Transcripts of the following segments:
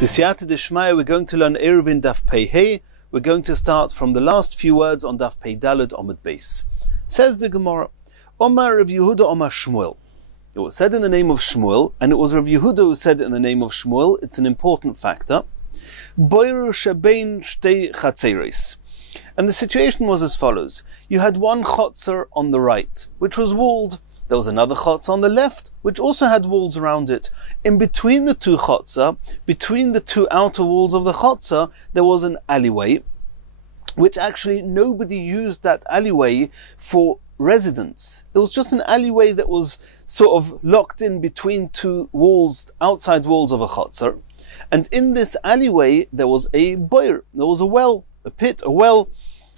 B'siyata d'shmaya, we're going to learn Eirovin daf pei hey. We're going to start from the last few words on daf pei daled omid beis. Says the Gemara, Omar Rav Yehuda Omar Shmuel. It was said in the name of Shmuel, and it was Rav Yehuda who said it in the name of Shmuel. It's an important factor. Boiru shebein shtei chatzeres. And the situation was as follows. You had one chotzer on the right, which was walled. There was another chotzer on the left, which also had walls around it. In between the two chotzer, between the two outer walls of the chotzer, there was an alleyway, which actually nobody used that alleyway for residence. It was just an alleyway that was sort of locked in between two walls, outside walls of a chotzer. And in this alleyway, there was a boir, there was a well, a pit, a well.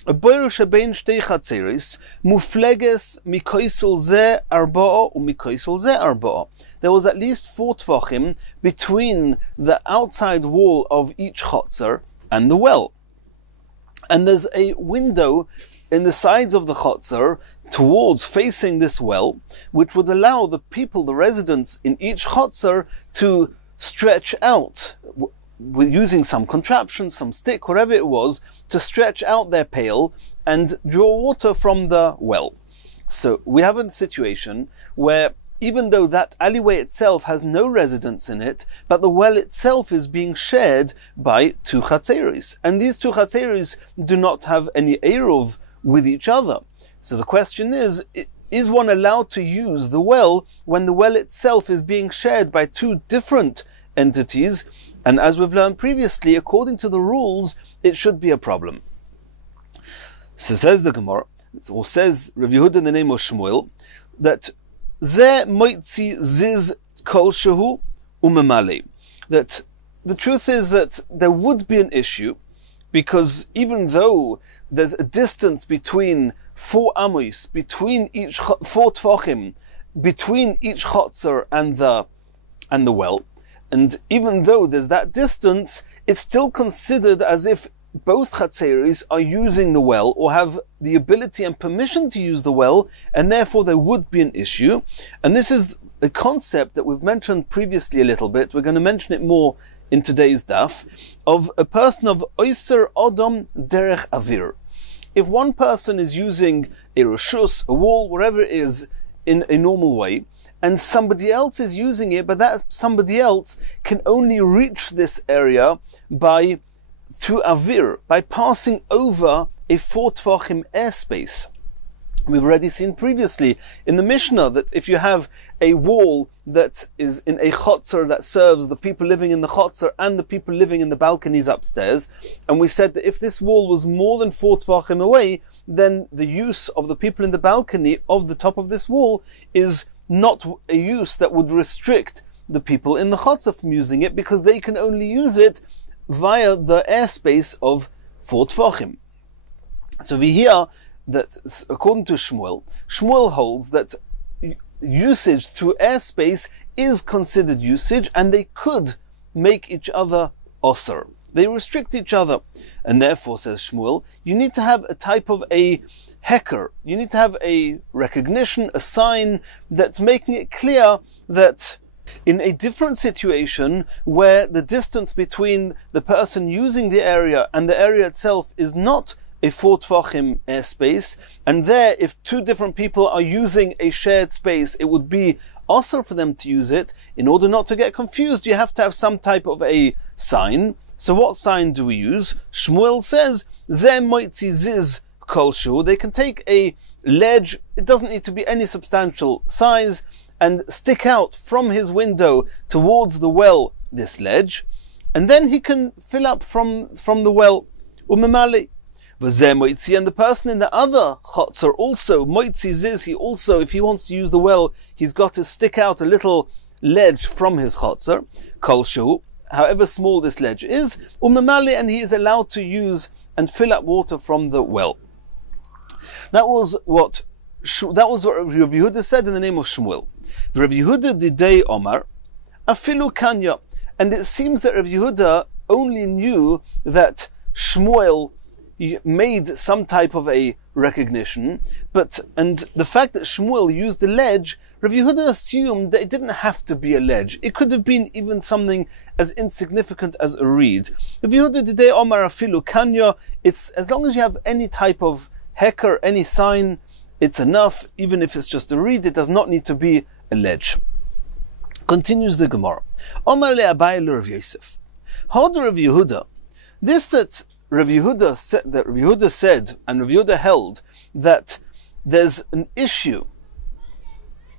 A boir shebein shtei chatzeres, mufleges mikoisel ze arba'a umikoisel ze arba'a. There was at least 4 tvachim between the outside wall of each chotzer and the well. And there's a window in the sides of the chotzer towards facing this well, which would allow the people, the residents in each chotzer, to stretch out with using some contraption, some stick, whatever it was, to stretch out their pail and draw water from the well. So we have a situation where even though that alleyway itself has no residents in it, but the well itself is being shared by 2 chatzeres. And these 2 chatzeres do not have any eruv with each other. So the question is one allowed to use the well when the well itself is being shared by 2 different entities? And as we've learned previously, according to the rules, it should be a problem. So says the Gemara, or says Rav Yehuda in the name of Shmuel, that Ze moitzi ziz kol shehu umemale. That the truth is that there would be an issue, because even though there's a distance between 4 amos, between each 4 tvachim, between each chotzer and the well, and even though there's that distance, it's still considered as if both chatzeres are using the well or have the ability and permission to use the well, and therefore there would be an issue. And this is a concept that we've mentioned previously a little bit. We're going to mention it more in today's daf, of a person of oiser odom derech avir. If one person is using a reshus, a wall, wherever it is, in a normal way, and somebody else is using it, but that somebody else can only reach this area by through avir, by passing over a 4 tvachim airspace. We've already seen previously in the Mishnah that if you have a wall that is in a chotzer that serves the people living in the chotzer and the people living in the balconies upstairs, and we said that if this wall was more than 4 tvachim away, then the use of the people in the balcony of the top of this wall is not a use that would restrict the people in the chotzer from using it, because they can only use it via the airspace of 4 tvachim. So we hear that according to Shmuel holds that usage through airspace is considered usage, and they could make each other osir. They restrict each other. And therefore, says Shmuel, you need to have a type of a hecker. You need to have a recognition, a sign that's making it clear that in a different situation where the distance between the person using the area and the area itself is not a 4 tvachim airspace, and there if 2 different people are using a shared space, it would be also for them to use it. In order not to get confused, you have to have some type of a sign. So what sign do we use? Shmuel says, Ze moitzi ziz kol shehu. They can take a ledge, it doesn't need to be any substantial size, and stick out from his window towards the well this ledge, and then he can fill up from the well. Umemale. And the person in the other chotzer also, moitzi ziz, he also, if he wants to use the well, he's got to stick out a little ledge from his chotzer, kol shehu, however small this ledge is, umemale, and he is allowed to use and fill up water from the well. That was what Rav Yehuda said in the name of Shmuel. Rav Yehuda didei Omar, afilu kanya. And it seems that Rav Yehuda only knew that Shmuel made some type of a recognition, and the fact that Shmuel used a ledge, Rav Yehuda assumed that it didn't have to be a ledge. It could have been even something as insignificant as a reed. Rav Yehuda today Omar afilu kanya, it's as long as you have any type of heker, any sign, it's enough. Even if it's just a reed, it does not need to be a ledge. Continues the Gemara. Omar le Abaye le Rav Yosef. Hod Rav Yehuda. This that Rav Yehuda said, and Rav Yehuda held, that there's an issue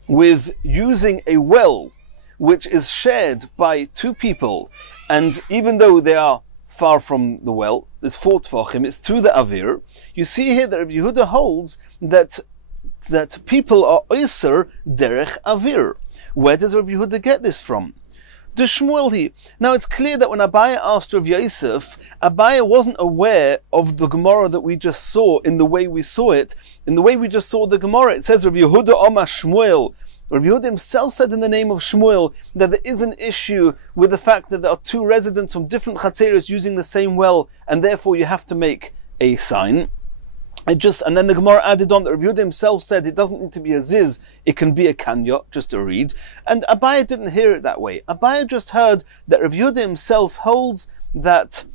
with using a well which is shared by two people, and even though they are far from the well, there's 4 tefachim, it's through the avir. You see here that Rav Yehuda holds that people are oiser derech avir. Where does Rav Yehuda get this from? The Shmuel. Now it's clear that when Abaye asked Rav Yosef, Abaye wasn't aware of the Gemara that we just saw in the way we saw it. In the way we just saw the Gemara, it says Rav Yehuda Omar Shmuel. Rav Yehuda himself said in the name of Shmuel that there is an issue with the fact that there are 2 residents from different chatzeros using the same well, and therefore you have to make a sign. And then the Gemara added on that Rav Yehuda himself said it doesn't need to be a ziz, it can be a kanya, just a reed. And Abaye didn't hear it that way. Abaye just heard that Rav Yehuda himself holds that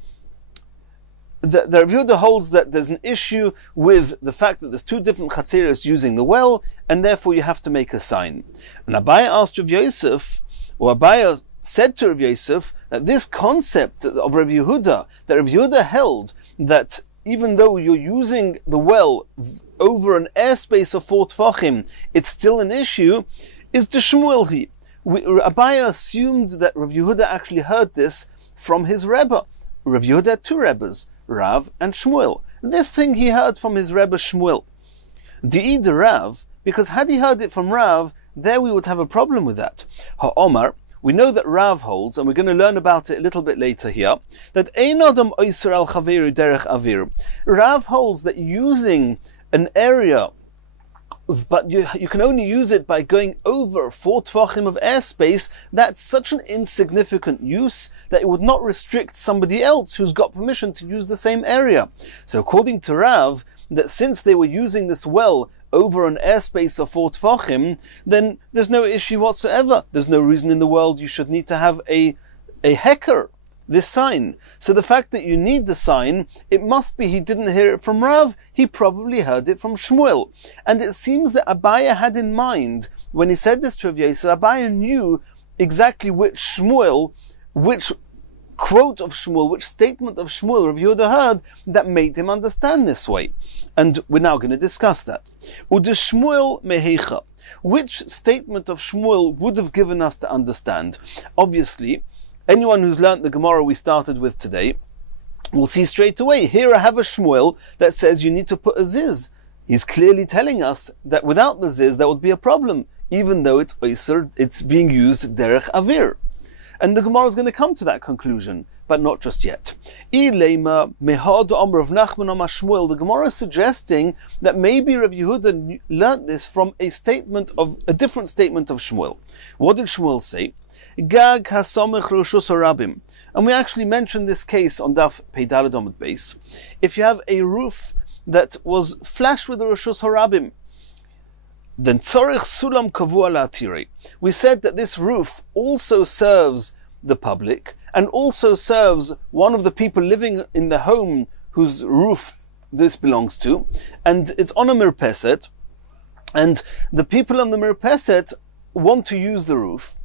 Rav Yehuda holds that there's an issue with the fact that there's 2 different chatzeros using the well, and therefore you have to make a sign. And Abaye asked Rav Yosef, or Abaye said to Rav Yosef, that this concept of Rav Yehuda, that Rav Yehuda held that even though you're using the well over an airspace of 4 tefachim, it's still an issue, is the Shmuel. Abaye assumed that Rav Yehuda actually heard this from his Rebbe. Rav Yehuda had 2 Rebbes, Rav and Shmuel. This thing he heard from his Rebbe Shmuel. Di'id Rav, because had he heard it from Rav, there we would have a problem with that. Ha'omar, we know that Rav holds, and we're going to learn about it a little bit later here, that Ein Adam Oyser al Chaveru Derech Avir. Rav holds that using an area, but you can only use it by going over 4 tefachim of airspace, that's such an insignificant use that it would not restrict somebody else who's got permission to use the same area. So according to Rav, that since they were using this well over an airspace of 4 tefachim, then there's no issue whatsoever. There's no reason in the world you should need to have a heker, this sign. So the fact that you need the sign, it must be he didn't hear it from Rav, he probably heard it from Shmuel. And it seems that Abaye had in mind, when he said this to Rav Yosef, Abaye knew exactly which quote of Shmuel, which statement of Shmuel Rav Yehuda heard that made him understand this way. And we're now going to discuss that. Ude Shmuel mehecha. Which statement of Shmuel would have given us to understand? Obviously, anyone who's learnt the Gemara we started with today will see straight away, here I have a Shmuel that says you need to put a ziz. He's clearly telling us that without the ziz there would be a problem, even though it's being used derech avir. And the Gemara is going to come to that conclusion, but not just yet. The Gemara is suggesting that maybe Rav Yehuda learnt this from a different statement of Shmuel. What did Shmuel say? Gag hasomech roshus harabim. And we actually mentioned this case on Daf Pei Daled Amud Beis. If you have a roof that was flash with a roshus harabim, then tzorich sulam kavua la'atirei. We said that this roof also serves the public and also serves one of the people living in the home whose roof this belongs to, and it's on a mirpeset, and the people on the mirpeset want to use the roof,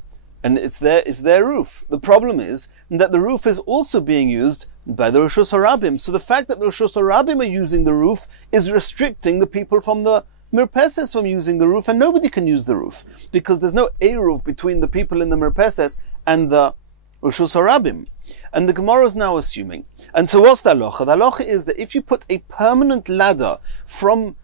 and it's their roof. The problem is that the roof is also being used by the Roshos Harabim. So the fact that the Roshos Harabim are using the roof is restricting the people from the mirpeses from using the roof, and nobody can use the roof because there's no eruv between the people in the mirpeses and the Roshos Harabim. And the Gemara is now assuming. And so what's the halacha? The halacha is that if you put a permanent ladder from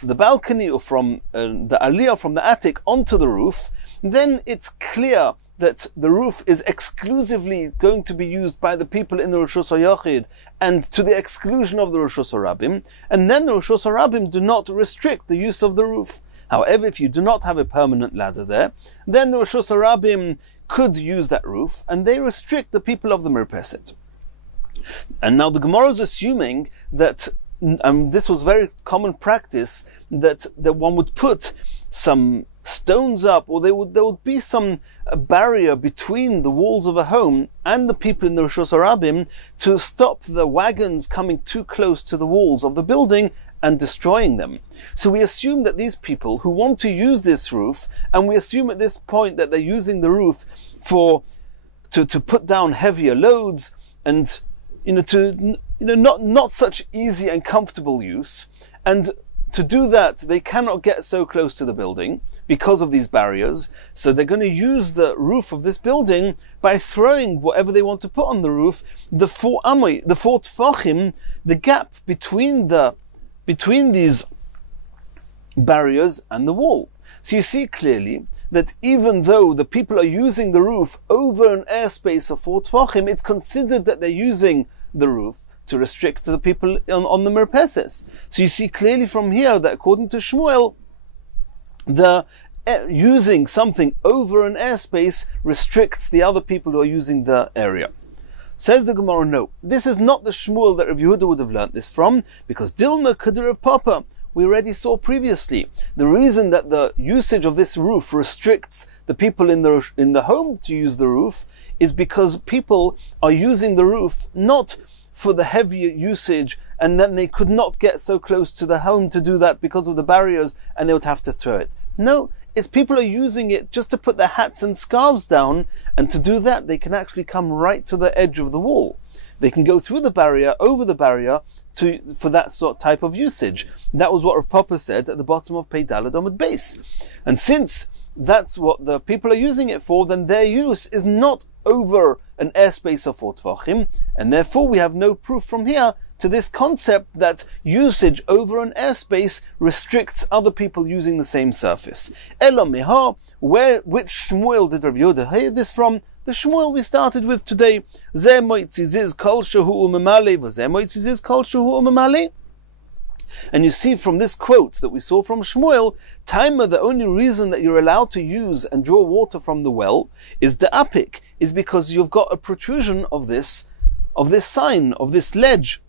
the balcony or from the aliyah, from the attic onto the roof, then it's clear that the roof is exclusively going to be used by the people in the Roshos HaYachid and to the exclusion of the Roshos HaRabim, and then the Roshos HaRabim do not restrict the use of the roof. However, if you do not have a permanent ladder there, then the Roshos HaRabim could use that roof, and they restrict the people of the Mirpeset. And now the Gemara is assuming that this was very common practice, that one would put some stones up, or there would be some barrier between the walls of a home and the people in the Rishus Harabim to stop the wagons coming too close to the walls of the building and destroying them. So we assume that these people who want to use this roof, and we assume at this point that they're using the roof to put down heavier loads, and not such easy and comfortable use, and to do that they cannot get so close to the building because of these barriers, so they're going to use the roof of this building by throwing whatever they want to put on the roof, the four tfachim, the gap between these barriers and the wall. So you see clearly that even though the people are using the roof over an airspace of 4 tfachim, it's considered that they're using the roof to restrict the people on the merpeses. So you see clearly from here that according to Shmuel, using something over an airspace restricts the other people who are using the area. Says the Gemara, no, this is not the Shmuel that Rav Yehuda would have learnt this from, because Dilma Kadir of Papa, we already saw previously. The reason that the usage of this roof restricts the people in the home to use the roof is because people are using the roof not for the heavier usage, and then they could not get so close to the home to do that because of the barriers, and they would have to throw it. No, it's people are using it just to put their hats and scarves down, and to do that they can actually come right to the edge of the wall. They can go through the barrier, over the barrier, for that sort type of usage. That was what Rav Papa said at the bottom of Pei Daled Amud Beis. And since that's what the people are using it for, then their use is not over an airspace of 4 tfachim, and therefore we have no proof from here to this concept that usage over an airspace restricts other people using the same surface. Ela meha, which Shmuel did Rav Yehuda hear this from? The Shmuel we started with today. Zeh moitziziz kol shehu umemale, v'zeh moitziziz kol shehu umemale. And you see from this quote that we saw from Shmuel, Taima, the only reason that you're allowed to use and draw water from the well is the apik, is because you've got a protrusion of this sign, of this ledge,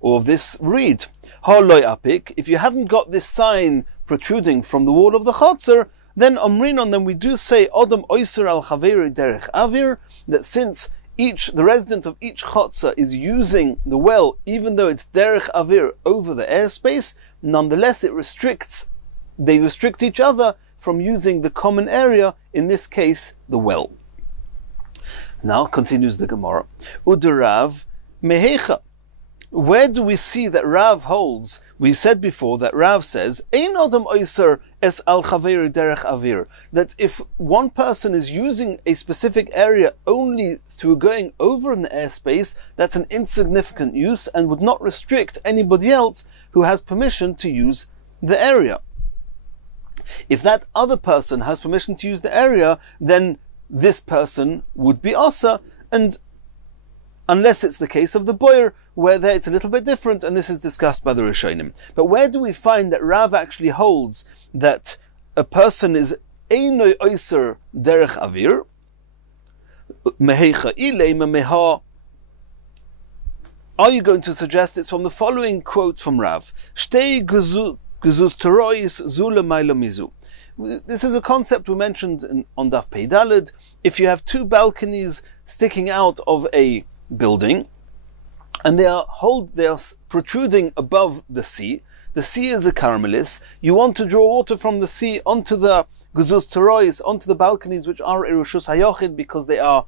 or of this reed. Haloi apik, if you haven't got this sign protruding from the wall of the chotzer, then omrin on them we do say Odom Oiser al Chaveri Derech Avir, that since the resident of each chotzer is using the well, even though it's derech avir over the airspace, nonetheless they restrict each other from using the common area, in this case, the well. Now continues the Gemara. Uderav mehecha. Where do we see that Rav holds? We said before that Rav says, Ein Adam Oiser es al Chaveri derech avir, that if one person is using a specific area only through going over an airspace, that's an insignificant use and would not restrict anybody else who has permission to use the area. If that other person has permission to use the area, then this person would be asa, and unless it's the case of the boyer, where there it's a little bit different, and this is discussed by the Rishonim. But where do we find that Rav actually holds that a person is Einoi Oiser Derech Avir? Mehecha Ileima Meha. Are you going to suggest it's from the following quote from Rav? Shtei Guzuz Terois Zula Maila Mizu. This is a concept we mentioned on Daf Pei Daled. If you have two balconies sticking out of a building, and they are protruding above the sea. The sea is a caramelis. You want to draw water from the sea onto the guzuz terois, onto the balconies which are Rishus Hayochid, because they are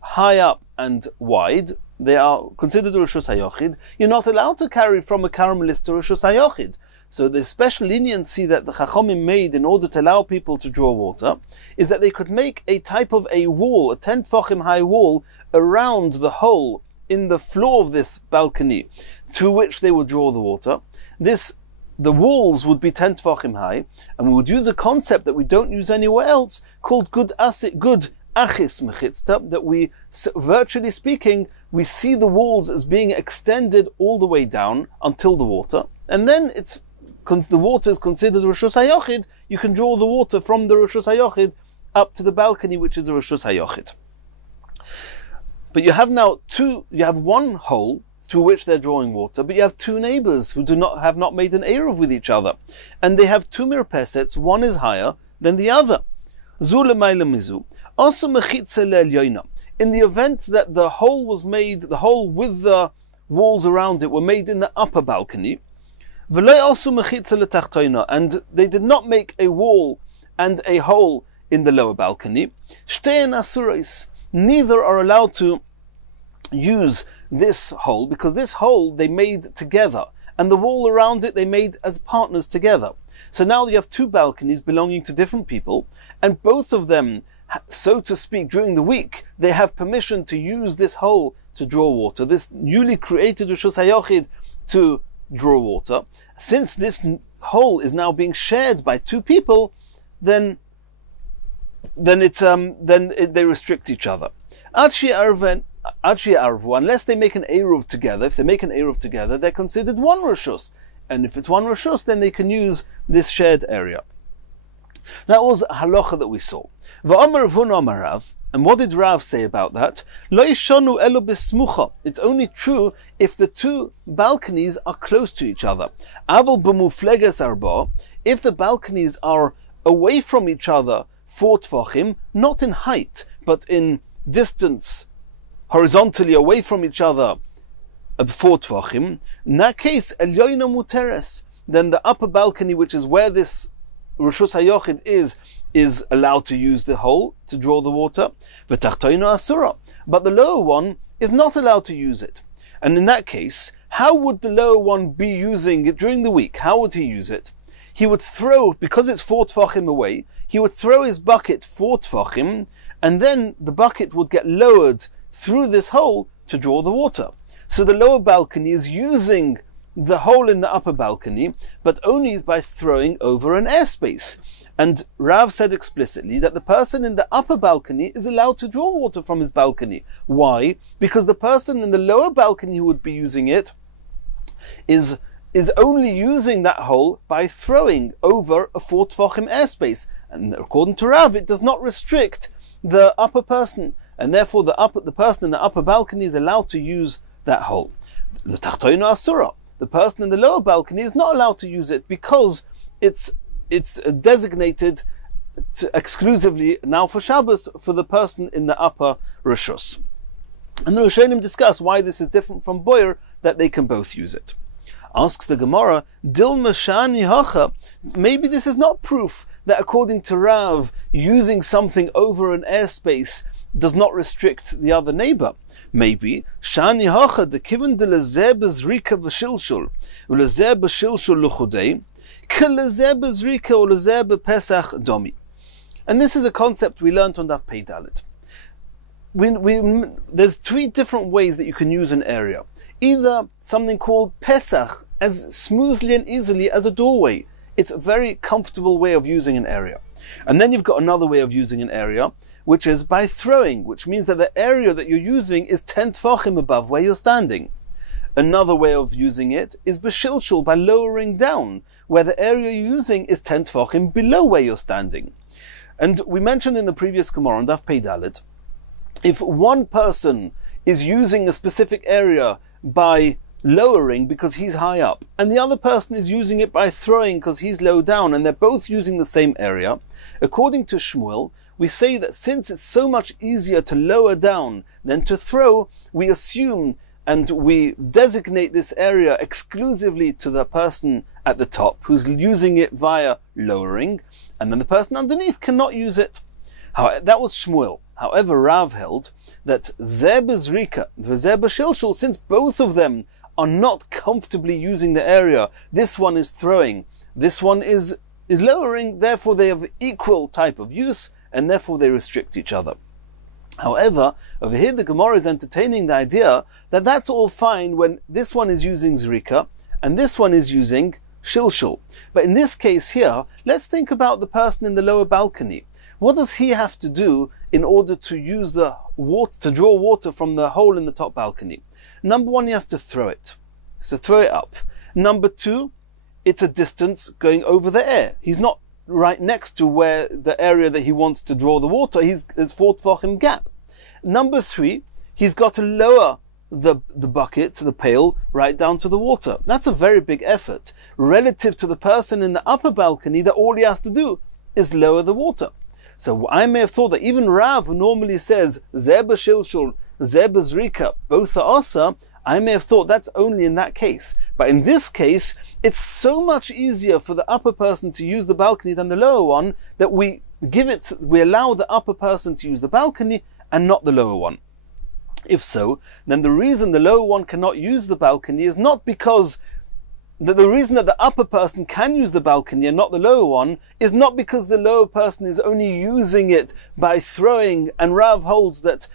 high up and wide. They are considered Rishus Hayochid. You're not allowed to carry from a caramelis to Rishus Hayochid. So the special leniency that the Chachomim made in order to allow people to draw water is that they could make a type of a wall, a 10 tfachim high wall, around the hole in the floor of this balcony through which they would draw the water. The walls would be 10 tfachim high, and we would use a concept that we don't use anywhere else called good achis mechitzta, that we, virtually speaking, we see the walls as being extended all the way down until the water, and then the water is considered Rishus Hayochid. You can draw the water from the Rishus Hayochid up to the balcony, which is the Rishus Hayochid. But you have one hole through which they're drawing water, but you have two neighbors who have not made an eruv with each other, and they have two mirpesets, one is higher than the other. In the event that the hole was made, the hole with the walls around it were made in the upper balcony, and they did not make a wall and a hole in the lower balcony, neither are allowed to use this hole, because this hole they made together, and the wall around it they made as partners together. So now you have two balconies belonging to different people, and both of them, so to speak, during the week, they have permission to use this hole to draw water, this newly created Rishus HaYochid to draw water. Since this hole is now being shared by two people, then they restrict each other. Unless they make an eruv together, if they make an eruv together, they're considered one rishus, and if it's one rishus, then they can use this shared area. That was a halacha that we saw. And what did Rav say about that? It's only true if the two balconies are close to each other. If the balconies are away from each other, 4 tvachim, not in height, but in distance, horizontally away from each other, 4 tvachim, in that case, elyoina muteres, then the upper balcony, which is where this Rishus HaYochid is allowed to use the hole to draw the water, v'tachtoina asura, but the lower one is not allowed to use it. And in that case, how would the lower one be using it during the week? How would he use it? He would throw, because it's 4 tvachim away, he would throw his bucket 4 tvachim, and then the bucket would get lowered through this hole to draw the water. So the lower balcony is using the hole in the upper balcony, but only by throwing over an airspace. And Rav said explicitly that the person in the upper balcony is allowed to draw water from his balcony. Why? Because the person in the lower balcony who would be using it is only using that hole by throwing over a 4 tvachim airspace. And according to Rav, it does not restrict the upper person, and therefore the person in the upper balcony is allowed to use that hole. The tachtoina asura, the person in the lower balcony is not allowed to use it because it's designated exclusively now for Shabbos for the person in the upper rishus. And the Rishonim discuss why this is different from boyer, that they can both use it. Asks the Gemara, Dilma shani hacha, maybe this is not proof that according to Rav, using something over an airspace does not restrict the other neighbor. Maybe shani hacha de kiven de lezeh bezrika v'shilshul u'lezeh b'shilshul luchudei kelezeh bezrika u'lezeh b'pesach domi. And this is a concept we learnt on Daf Pei Dalet. There's 3 different ways that you can use an area. Either something called Pesach, as smoothly and easily as a doorway. It's a very comfortable way of using an area. And then you've got another way of using an area, which is by throwing, which means that the area that you're using is 10 tvachim above where you're standing. Another way of using it is b'shilshul, by lowering down, where the area you're using is 10 tvachim below where you're standing. And we mentioned in the previous Gemara on Daf Pei Dalet, if one person is using a specific area by lowering because he's high up, and the other person is using it by throwing because he's low down, and they're both using the same area, according to Shmuel, we say that since it's so much easier to lower down than to throw, we assume and we designate this area exclusively to the person at the top who's using it via lowering, and then the person underneath cannot use it. That was Shmuel. However, Rav held that zeh bezrika v'zeh b'shilshul, since both of them are not comfortably using the area, this one is throwing, this one is lowering, therefore they have equal type of use, and therefore they restrict each other. However, over here the Gemara is entertaining the idea that that's all fine when this one is using zrika and this one is using shilshul. But in this case here, let's think about the person in the lower balcony. What does he have to do in order to use the water, to draw water from the hole in the top balcony? Number 1, he has to throw it. So throw it up. Number 2, it's a distance going over the air. He's not right next to where the area that he wants to draw the water. There's 4 tvachim gap. Number 3, he's got to lower the bucket, the pail, right down to the water. That's a very big effort relative to the person in the upper balcony that all he has to do is lower the water. So I may have thought that even Rav, who normally says Zeh b'shilshul, Zeh b'zrika, both are asa, I may have thought that's only in that case. But in this case, it's so much easier for the upper person to use the balcony than the lower one that we allow the upper person to use the balcony and not the lower one. If so, then the reason the lower one cannot use the balcony is not because the reason that the upper person can use the balcony and not the lower one is not because the lower person is only using it by throwing, and Rav holds that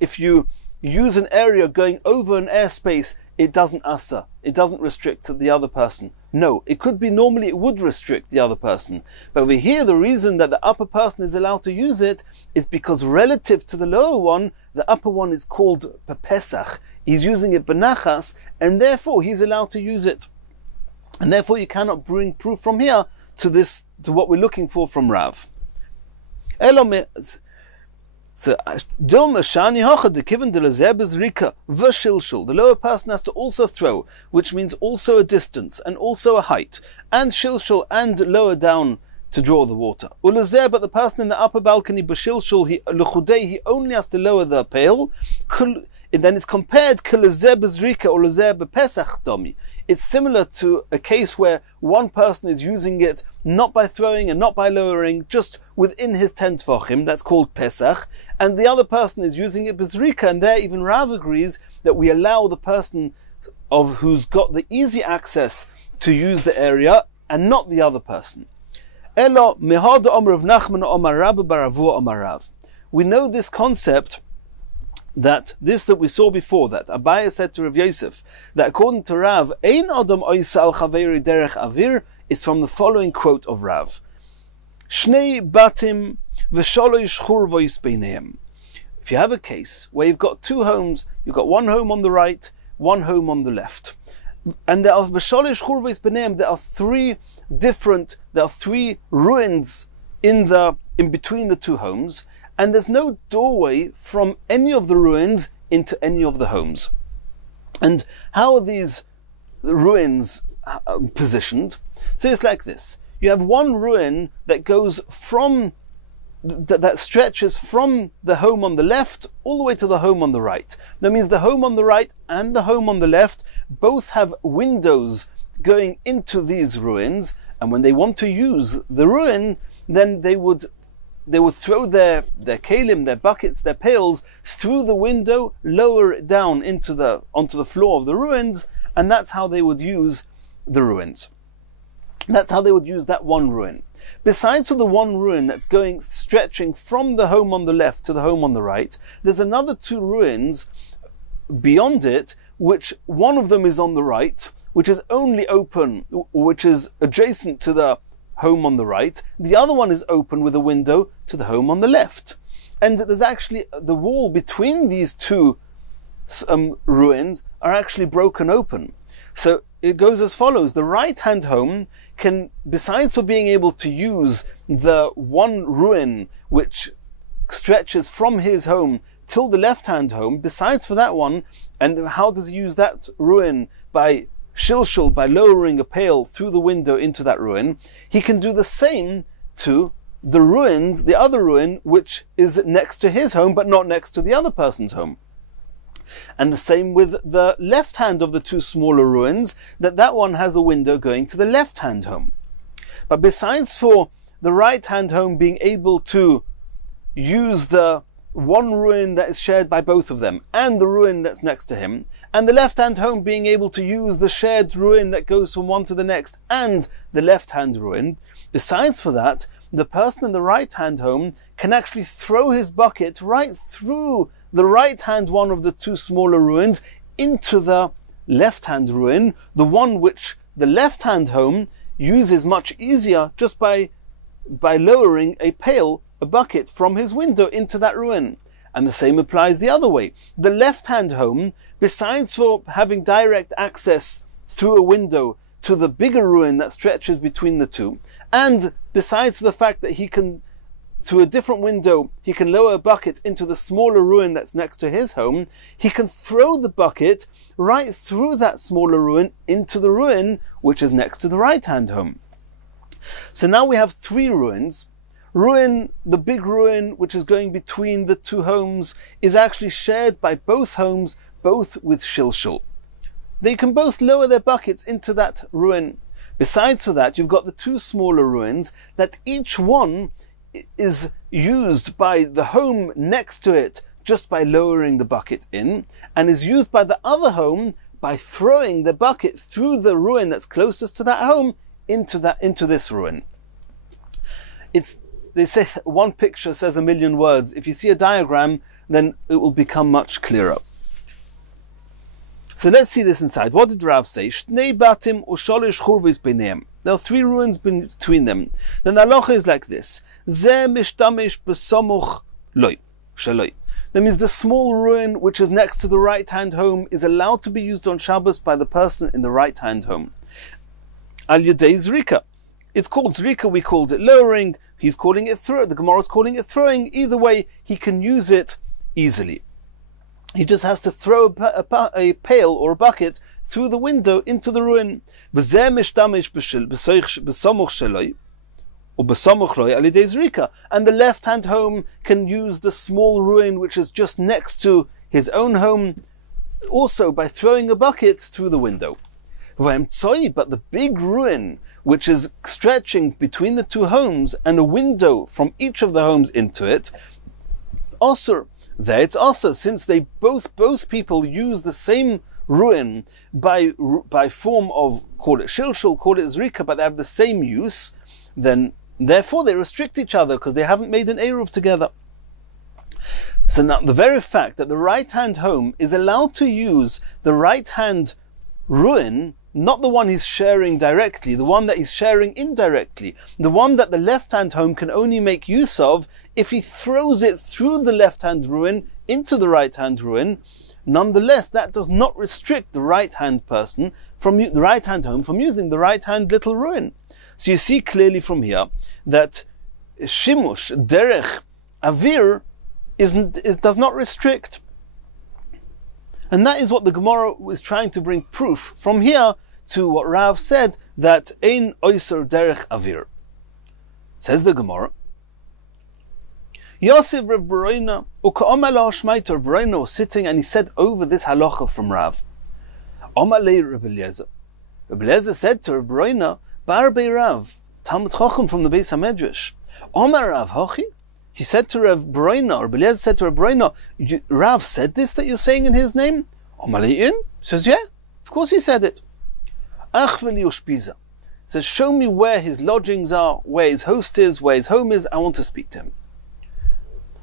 if you use an area going over an airspace, it doesn't asa, it doesn't restrict the other person. No, it could be normally it would restrict the other person. But over here, the reason that the upper person is allowed to use it is because relative to the lower one, the upper one is called Pesach. He's using it benachas, and therefore he's allowed to use it. And therefore you cannot bring proof from here to what we're looking for from Rav. So, the lower person has to also throw, which means also a distance and also a height, and shilshul, and lower down to draw the water. But the person in the upper balcony, b'shilshul, he only has to lower the pail. And then it's compared it's similar to a case where one person is using it not by throwing and not by lowering, just within his 10 tvachim, that's called Pesach, and the other person is using it b'zrika, and there even Rav agrees that we allow the person who's got the easy access to use the area and not the other person. We know this concept that we saw before, that Abaye said to Rav Yosef, that according to Rav, Ein Adam Oisa al Chaveri Derech Avir, is from the following quote of Rav. Shnei Batim V'sholosh Churvois Beineim. If you have a case where you've got two homes, you've got one home on the right, one home on the left, and there are V'sholosh Churvois Beineim, there are three ruins in between the two homes, and there's no doorway from any of the ruins into any of the homes. And how are these ruins positioned? So it's like this. You have one ruin that goes that stretches from the home on the left all the way to the home on the right. That means the home on the right and the home on the left both have windows going into these ruins, and when they want to use the ruin, then they would throw their kalim, their buckets, their pails through the window, lower it down onto the floor of the ruins, and that's how they would use the ruins. That's how they would use that one ruin. Besides for the one ruin that's stretching from the home on the left to the home on the right, there's another two ruins beyond it, which one of them is on the right, which is only open, which is adjacent to the home on the right. The other one is open with a window to the home on the left. And there's actually the wall between these two ruins are actually broken open. So it goes as follows. The right-hand home can, besides for being able to use the one ruin which stretches from his home till the left-hand home, besides for that one, and how does he use that ruin? By shilshul, by lowering a pail through the window into that ruin, he can do the same to the ruins, the other ruin, which is next to his home, but not next to the other person's home. And the same with the left hand of the two smaller ruins, that one has a window going to the left hand home. But besides for the right hand home being able to use the one ruin that is shared by both of them, and the ruin that's next to him, and the left-hand home being able to use the shared ruin that goes from one to the next, and the left-hand ruin, besides for that, the person in the right-hand home can actually throw his bucket right through the right-hand one of the two smaller ruins into the left-hand ruin, the one which the left-hand home uses much easier just by lowering a pail, a bucket, from his window into that ruin. And the same applies the other way. The left-hand home, besides for having direct access through a window to the bigger ruin that stretches between the two, and besides the fact that he can through a different window, he can lower a bucket into the smaller ruin that's next to his home, he can throw the bucket right through that smaller ruin into the ruin which is next to the right-hand home. So now we have three ruins. The big ruin which is going between the two homes, is actually shared by both homes, both with shilshul. They can both lower their buckets into that ruin. Besides for that, you've got the two smaller ruins that each one is used by the home next to it just by lowering the bucket in, and is used by the other home by throwing the bucket through the ruin that's closest to that home into this ruin. They say one picture says a million words. If you see a diagram, then it will become much clearer. So let's see this inside. What did Rav say? Shnei batim u'sholish churvis b'neim. There are three ruins between them. Then the halacha is like this: Ze mishtamish b'samuch loy shaloi. That means the small ruin which is next to the right-hand home is allowed to be used on Shabbos by the person in the right-hand home. Al yedei zrika. It's called zrika. We called it lowering. He's calling it throw. The Gemara is calling it throwing. Either way, he can use it easily. He just has to throw a pail or a bucket through the window into the ruin. And the left-hand home can use the small ruin which is just next to his own home, also by throwing a bucket through the window. But the big ruin which is stretching between the two homes and a window from each of the homes into it, also there it's also, since they both people use the same ruin by form of, call it shilshul, call it zrika, but they have the same use, then therefore they restrict each other because they haven't made an eruv together. So now the very fact that the right-hand home is allowed to use the right-hand ruin, not the one he's sharing directly, the one that he's sharing indirectly, the one that the left-hand home can only make use of if he throws it through the left-hand ruin into the right-hand ruin. Nonetheless, that does not restrict the right-hand person from the right-hand home from using the right-hand little ruin. So you see clearly from here that shimush derech avir does not restrict. And that is what the Gemara was trying to bring proof from here to what Rav said, that ein oiser derech avir. Says the Gemara, Yosef Rav Baroina, u'ka'omar lahashmaita, Rav Baroina was sitting and he said over this halacha from Rav. Omar lei Rav Eliezer. Rav Eliezer said to Rav Baroina, Bar bei Rav, Talmud Chacham from the Beis HaMedrash. Omar Rav Hochi. He said to Rav Baroina, or Eliezer said to Rav Baroina, Rav said this that you're saying in his name? Omar lei'in. He says, yeah, of course he said it. Achveli ushpiza. Says, show me where his lodgings are, where his host is, where his home is. I want to speak to him.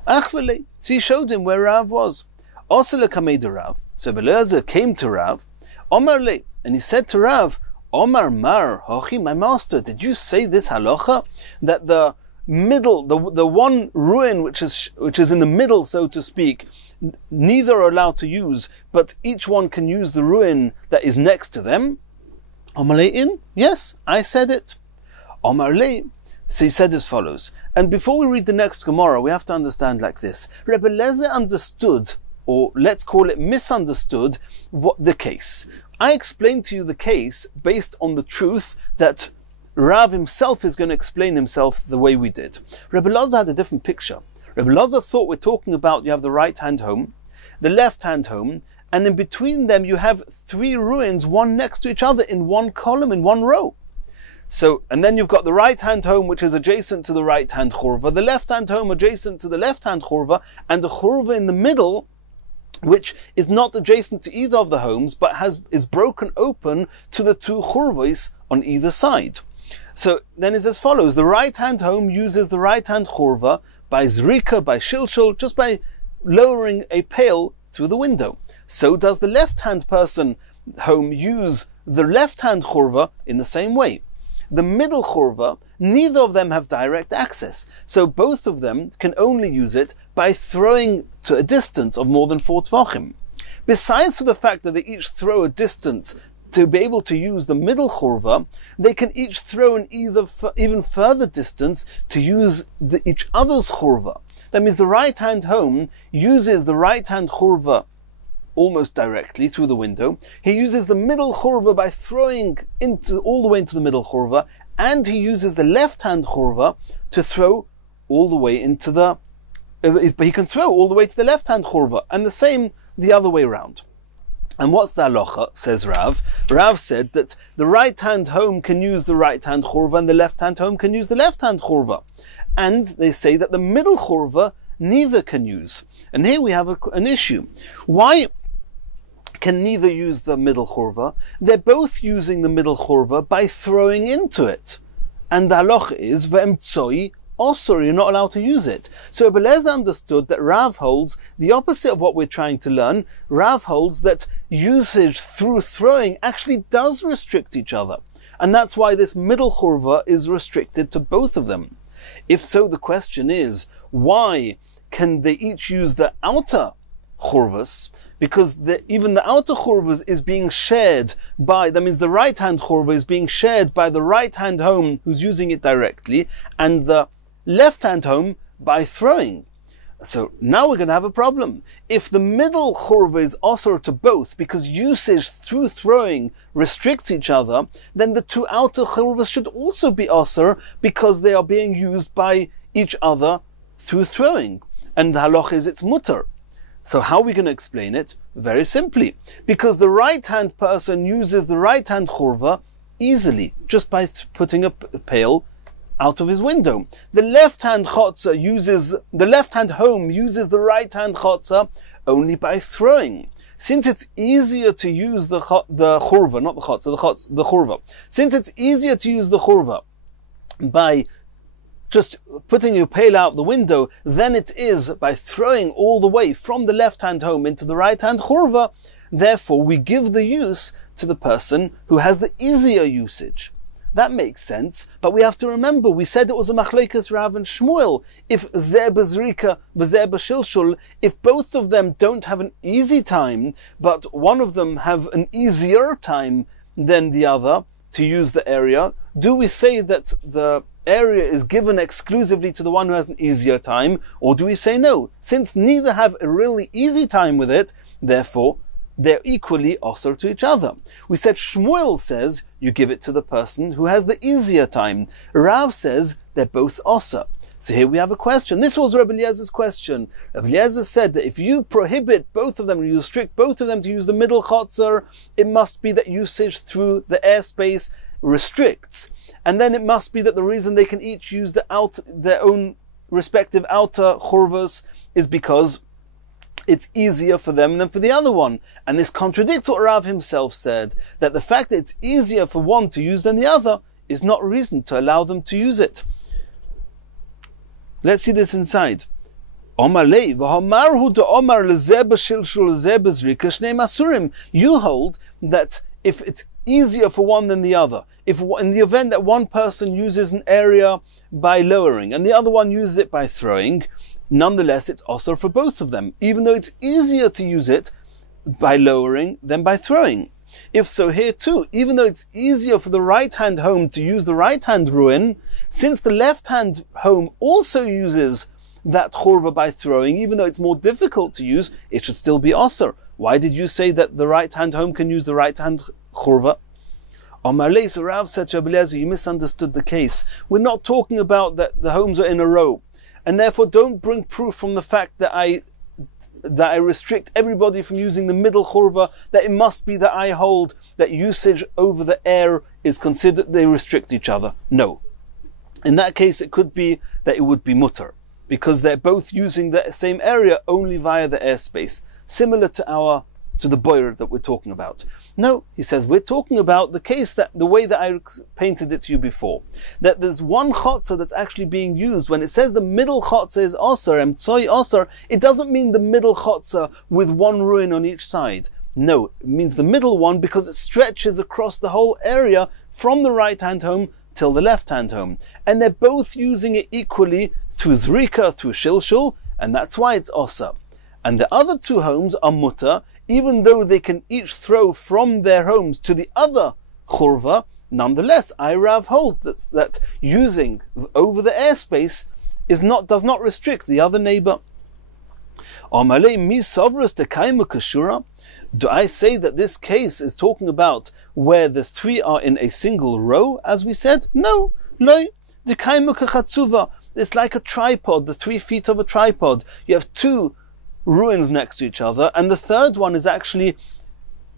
Achveli. So he showed him where Rav was. Osele kamei Rav. So Eliezer came to Rav. Omar le, and he said to Rav, Omar mar hochi, my master, did you say this halacha that the middle, the one ruin which is in the middle, so to speak, neither are allowed to use, but each one can use the ruin that is next to them? Omar le'in, yes, I said it. Omar le, so he said as follows. And before we read the next Gemara, we have to understand like this. Rebbe Lezer understood, or let's call it misunderstood, what the case. I explained to you the case based on the truth that Rav himself is going to explain himself the way we did. Rebbe Lezer had a different picture. Rebbe Lezer thought we're talking about you have the right-hand home, the left-hand home, and in between them you have three ruins, one next to each other in one column, in one row. So, and then you've got the right-hand home which is adjacent to the right-hand churva, the left-hand home adjacent to the left-hand churva, and the churva in the middle which is not adjacent to either of the homes, but is broken open to the two churvos on either side. So then it's as follows. The right-hand home uses the right-hand churva by zrika, by shilshul, just by lowering a pail through the window. So does the left-hand person home use the left-hand churva in the same way. The middle churva, neither of them have direct access, so both of them can only use it by throwing to a distance of more than 4 tvachim. Besides for the fact that they each throw a distance to be able to use the middle churva, they can each throw an even further distance to use each other's churva. That means the right-hand home uses the right-hand churva almost directly through the window. He uses the middle churva by throwing all the way into the middle churva, and he uses the left-hand churva to throw all the way into the... but he can throw all the way to the left-hand churva, and the same the other way around. And what's the halacha, says Rav? Rav said that the right-hand home can use the right-hand churva and the left-hand home can use the left-hand churva. And they say that the middle churva neither can use. And here we have an issue. Why can neither use the middle churva? They're both using the middle churva by throwing into it. And the halacha is, ve'emtzoi osor, you're not allowed to use it. So Beleza understood that Rav holds the opposite of what we're trying to learn. Rav holds that usage through throwing actually does restrict each other. And that's why this middle churva is restricted to both of them. If so, the question is, why can they each use the outer churvas? Because even the outer churvas is being shared by, that means the right-hand churva is being shared by the right-hand home who's using it directly, and the left-hand home by throwing. So now we're going to have a problem. If the middle churva is osor to both, because usage through throwing restricts each other, then the two outer churvas should also be osor, because they are being used by each other through throwing. And the halacha is it's mutter. So how are we going to explain it? Very simply. Because the right-hand person uses the right-hand churva easily, just by putting a pail out of his window. The left-hand chotzer the left-hand home uses the right-hand chotzer only by throwing. Since it's easier to use the churva, not the chotzer, the churva. Since it's easier to use the churva by just putting your pail out the window than it is by throwing all the way from the left-hand home into the right-hand churva, therefore we give the use to the person who has the easier usage. That makes sense, but we have to remember, we said it was a machlokes Rav and Shmuel. If zeh bezrika v'zeh b'shilshul, if both of them don't have an easy time, but one of them have an easier time than the other to use the area, do we say that the area is given exclusively to the one who has an easier time, or do we say no? Since neither have a really easy time with it, therefore they're equally osor to each other. We said Shmuel says you give it to the person who has the easier time. Rav says they're both osor. So here we have a question. This was Rabbi Eliezer's question. Rabbi Eliezer said that if you prohibit both of them, you restrict both of them to use the middle chotzer, it must be that usage through the airspace restricts. And then it must be that the reason they can each use their own respective outer churvas is because it's easier for them than for the other one. And this contradicts what Rav himself said, that the fact that it's easier for one to use than the other is not reason to allow them to use it. Let's see this inside. You hold that if it's easier for one than the other, if in the event that one person uses an area by lowering and the other one uses it by throwing, nonetheless it's also for both of them, even though it's easier to use it by lowering than by throwing. If so, here too, even though it's easier for the right-hand home to use the right-hand ruin, since the left-hand home also uses that churva by throwing, even though it's more difficult to use, it should still be osor. Why did you say that the right-hand home can use the right-hand churva? Omarle, so Rav said to Rabbi Eliezer, you misunderstood the case. We're not talking about that the homes are in a row. And therefore don't bring proof from the fact that I restrict everybody from using the middle churva, that it must be that I hold that usage over the air is considered, they restrict each other. No. In that case, it could be that it would be mutter, because they're both using the same area only via the airspace, similar to the boirer that we're talking about. No, he says, we're talking about the case that the way that I painted it to you before, that there's one chotzer that's actually being used. When it says the middle chotzer is osor, emtzoi osor, it doesn't mean the middle chotzer with one ruin on each side. No, it means the middle one because it stretches across the whole area from the right-hand home till the left-hand home. And they're both using it equally through zrika, through shilshul, and that's why it's osor. And the other two homes are mutter even though they can each throw from their homes to the other churva, nonetheless, I Rav hold that using over the airspace does not restrict the other neighbor. Do I say that this case is talking about where the three are in a single row, as we said? No. It's like a tripod, the 3 feet of a tripod. You have 2 ruins next to each other, and the third one is actually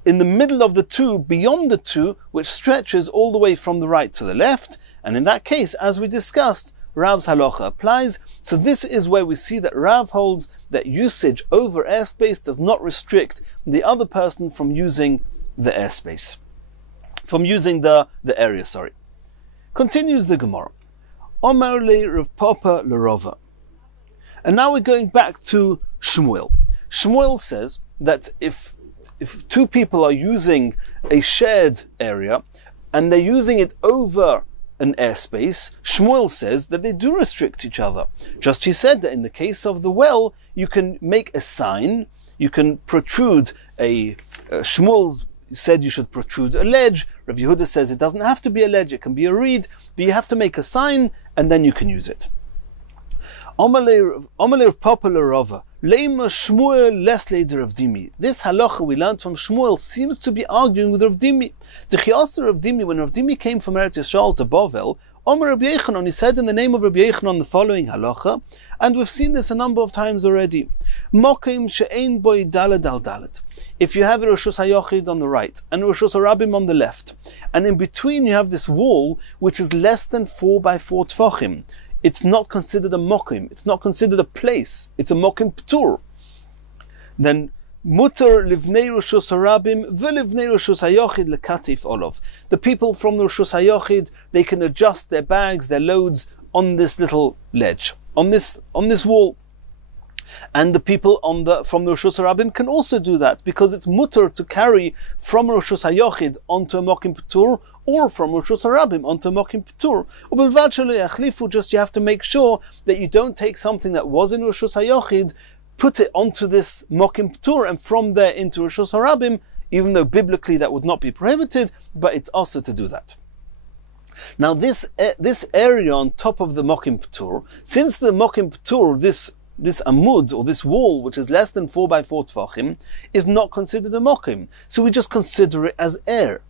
in the middle of the 2, beyond the 2, which stretches all the way from the right to the left. And in that case, as we discussed, Rav's halacha applies. So this is where we see that Rav holds that usage over airspace does not restrict the other person from using the airspace, from using the area, Continues the Gemara. Omar le Rav Papa le Rava. And now we're going back to Shmuel. Shmuel says that if 2 people are using a shared area and they're using it over an airspace, Shmuel says that they do restrict each other. Just he said that in the case of the well, you can make a sign, you can protrude Shmuel said you should protrude a ledge. Rav Yehuda says it doesn't have to be a ledge, it can be a reed, but you have to make a sign and then you can use it. Omale of Papa Rava. Leima Shmuel lesle de Rav Dimi. This halacha we learned from Shmuel seems to be arguing with Rav Dimi. The Chiasa Rav Dimi, when Rav Dimi came from Eretz Yisrael to Bovel, Omer Rabbi Yechanan, he said in the name of Rabbi Yechanan the following halacha, and we've seen this a number of times already. Mokim she'ein boi daled al daled. If you have a Roshus HaYochid on the right and a Roshus HaRabim on the left, and in between you have this wall which is less than 4 by 4 tfachim, it's not considered a mokim, it's not considered a place, it's a mokim p'tur. Then mutar livnei Roshus HaRabim v'livnei Roshus HaYochid lekatif olov. The people from the Roshus HaYochid, they can adjust their bags, their loads on this little ledge, on this wall. And the people from the Roshus HaRabim can also do that, because it's mutar to carry from Roshus HaYochid onto a mokim p'tur, or from Roshus HaRabim onto a mokim p'tur. Just you have to make sure that you don't take something that was in Roshus HaYochid, put it onto this mokim p'tur, and from there into Roshus HaRabim, even though biblically that would not be prohibited, but it's also to do that. Now this area on top of the mokim p'tur, since the mokim p'tur, this amud, or this wall, which is less than 4 by 4 tfachim, is not considered a mokim. So we just consider it as air.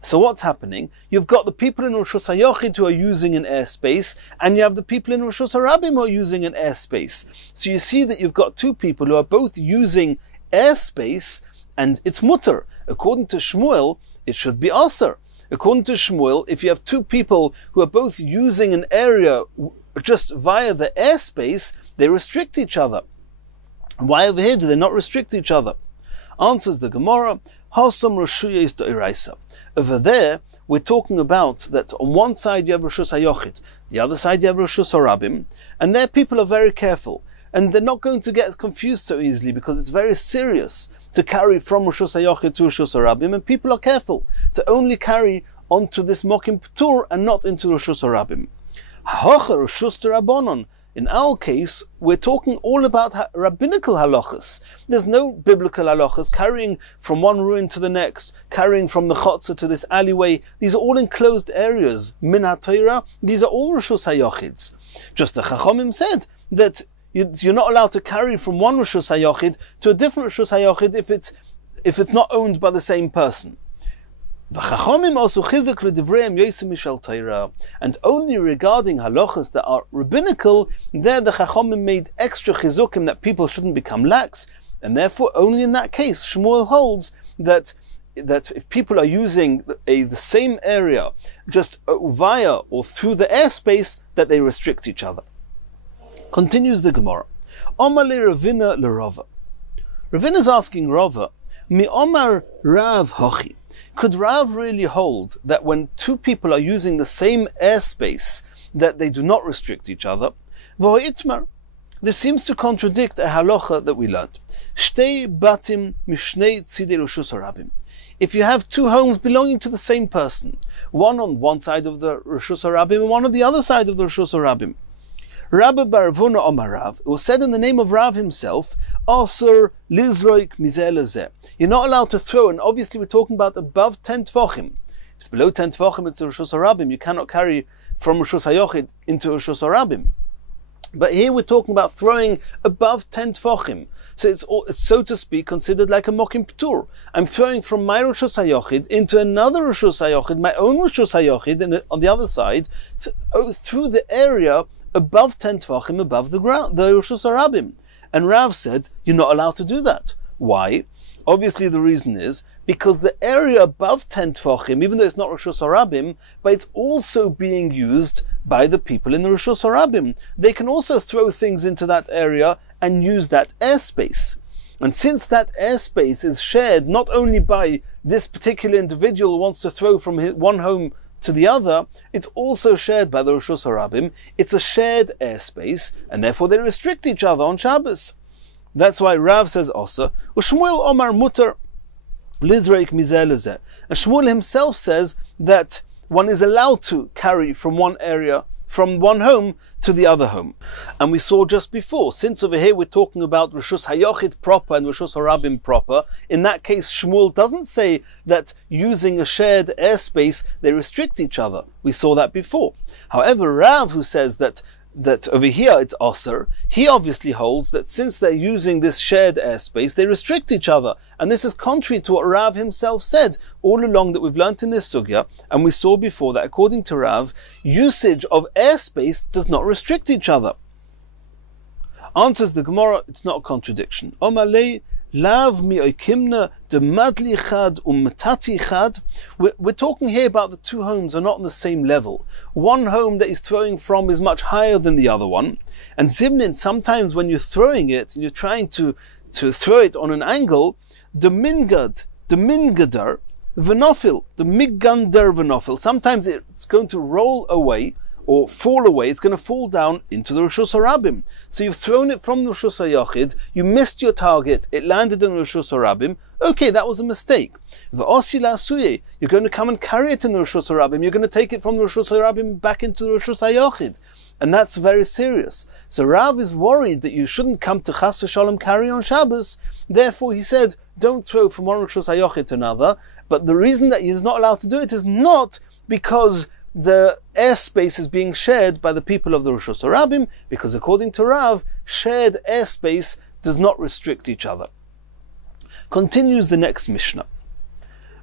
So what's happening? You've got the people in Roshus HaYochid who are using an airspace, and you have the people in Roshus HaRabim who are using an airspace. So you see that you've got 2 people who are both using airspace, and it's mutter. According to Shmuel, it should be aser. According to Shmuel, if you have 2 people who are both using an area just via the airspace, they restrict each other. Why over here do they not restrict each other? Answers the Gemara, Hasam Roshuyes Doiraisa. Over there, we're talking about that on one side you have Roshus HaYochid, the other side you have Roshus HaRabim, and there people are very careful, and they're not going to get confused so easily, because it's very serious to carry from Roshus HaYochid to Roshus HaRabim, and people are careful to only carry onto this mokim p'tur and not into Roshus HaRabim. Ha'hocha Roshus Rabbanon. In our case, we're talking all about rabbinical halachas. There's no biblical halachas carrying from one ruin to the next, carrying from the chotzer to this alleyway. These are all enclosed areas. Min HaTorah, these are all Roshus HaYochids. Just the Chachamim said that you're not allowed to carry from one Roshus HaYochid to a different Roshus HaYochid if it's not owned by the same person. And only regarding halachas that are rabbinical, there the Chachamim made extra chizukim that people shouldn't become lax, and therefore only in that case Shmuel holds that if people are using the same area just via or through the airspace, that they restrict each other. Continues the Gemara. Omar le Ravina le Rava. Ravina is asking Rava, Mi Omar Rav Hochi. Could Rav really hold that when 2 people are using the same airspace, that they do not restrict each other? This seems to contradict a halacha that we learned. Shtei batim mishnei tzidei Roshus HaRabim. If you have 2 homes belonging to the same person, one on one side of the Roshus HaRabim and one on the other side of the Roshus HaRabim, Rabbi bar Ravuna Omar Rav, it was said in the name of Rav himself, Asur lizroik mizeh lezeh. You're not allowed to throw, and obviously we're talking about above 10 tefachim. If it's below 10 tefachim, it's a Rishus HaRabim. You cannot carry from Rishus HaYochid into Rishus HaRabim. But here we're talking about throwing above 10 tefachim. So it's so to speak considered like a mokim ptur. I'm throwing from my Rishus HaYochid into another Rishus HaYochid, my own Rishus HaYochid, and on the other side, through the area above 10 tefachim, above the ground, the Rishus HaRabim. And Rav said, you're not allowed to do that. Why? Obviously the reason is because the area above 10 tefachim, even though it's not Rishus HaRabim, but it's also being used by the people in the Rishus HaRabim. They can also throw things into that area and use that airspace. And since that airspace is shared not only by this particular individual who wants to throw from one home to the other, it's also shared by the Rishus HaRabim. It's a shared airspace, and therefore they restrict each other on Shabbos. That's why Rav says also, Ushmuel Omar Mutter Lizreik Mizeh Lezeh. And Shmuel himself says that one is allowed to carry from one area, from one home to the other home. And we saw just before, since over here we're talking about Rishus HaYochid proper and Rishus HaRabim proper, in that case Shmuel doesn't say that using a shared airspace they restrict each other. We saw that before. However, Rav, who says that over here it's Osir, he obviously holds that since they're using this shared airspace, they restrict each other. And this is contrary to what Rav himself said all along that we've learnt in this sugya. And we saw before that according to Rav, usage of airspace does not restrict each other. Answers the Gemara, it's not a contradiction. Omalei lav mi'oikimna de madli chad matati chad. We're talking here about the two homes are not on the same level. One home that he's throwing from is much higher than the other one. And zimnin, sometimes when you're throwing it and you're trying to throw it on an angle, the mingadar v'nofil, the miggander v'nofil, sometimes it's going to roll away or fall away, it's going to fall down into the Rishus HaRabim. So you've thrown it from the Rishus HaYochid, you missed your target, it landed in the Rishus HaRabim, okay, that was a mistake. V'osi la'asuye, you're going to come and carry it in the Rishus HaRabim, you're going to take it from the Rishus HaRabim back into the Rishus HaYochid. And that's very serious. So Rav is worried that you shouldn't come to Chas v'Shalom carry on Shabbos, therefore he said, don't throw from one Rishus HaYochid to another, but the reason that he's not allowed to do it is not because the airspace is being shared by the people of the Rishus HaRabim, because according to Rav, shared airspace does not restrict each other. Continues the next Mishnah.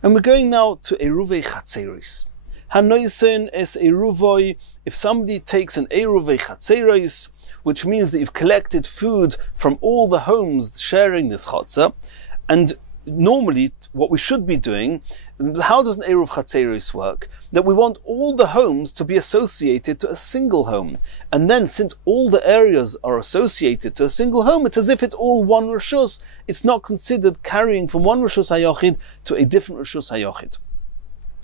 And we're going now to Eiruvei Chatzeris. Hanoisen es Eiruvoi, if somebody takes an Eiruvei Chatzeris, which means that you've collected food from all the homes sharing this chatzah, and normally what we should be doing, how does an Eruv Chatzeris work? That we want all the homes to be associated to a single home. And then since all the areas are associated to a single home, it's as if it's all one Rishus. It's not considered carrying from one Rishus HaYochid to a different Rishus HaYochid.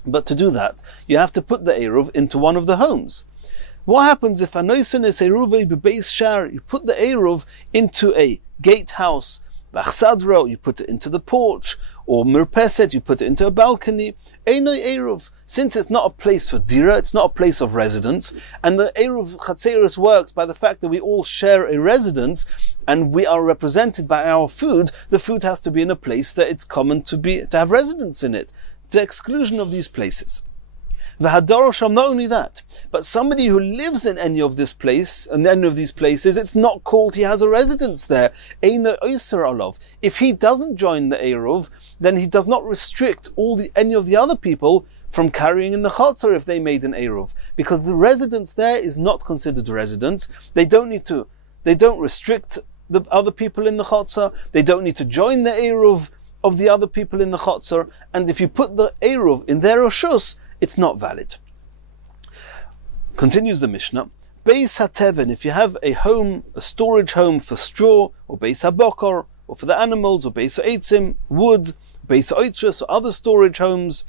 But to do that, you have to put the Eruv into one of the homes. What happens if Anoisen is Eruvei bebeis shar? You put the Eruv into a gatehouse, Bachsadro, you put it into the porch, or Mirpeset, you put it into a balcony. Einoi Eruv, since it's not a place for dira, it's not a place of residence, and the Eruv Chatzeris works by the fact that we all share a residence, and we are represented by our food, the food has to be in a place that it's common to have residence in it, to the exclusion of these places. V'hadorosham, not only that, but somebody who lives in any of this place, and any of these places, it's not called he has a residence there. Eino oiser olav. If he doesn't join the Eruv, then he does not restrict any of the other people from carrying in the Chatzar if they made an Eruv. Because the residence there is not considered residence. They don't restrict the other people in the Chatzar. They don't need to join the Eruv of the other people in the Chatzar. And if you put the Eruv in their Roshus, it's not valid. Continues the Mishnah. Beis HaTeven, if you have a home, a storage home for straw, or Beis HaBokor, or for the animals, or Beis HaEitzim, wood, Beis HaOitzrus, or other storage homes,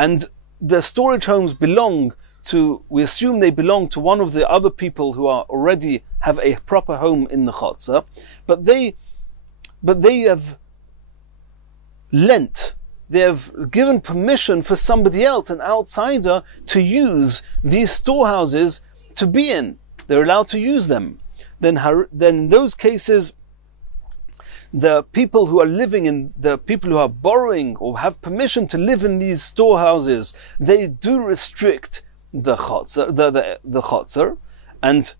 and the storage homes we assume they belong to one of the other people who already have a proper home in the Chatzah, but they have lent, they have given permission for somebody else, an outsider, to use these storehouses to be in. they're allowed to use them. Then in those cases, the people who are borrowing or have permission to live in these storehouses, they do restrict the chotzer, and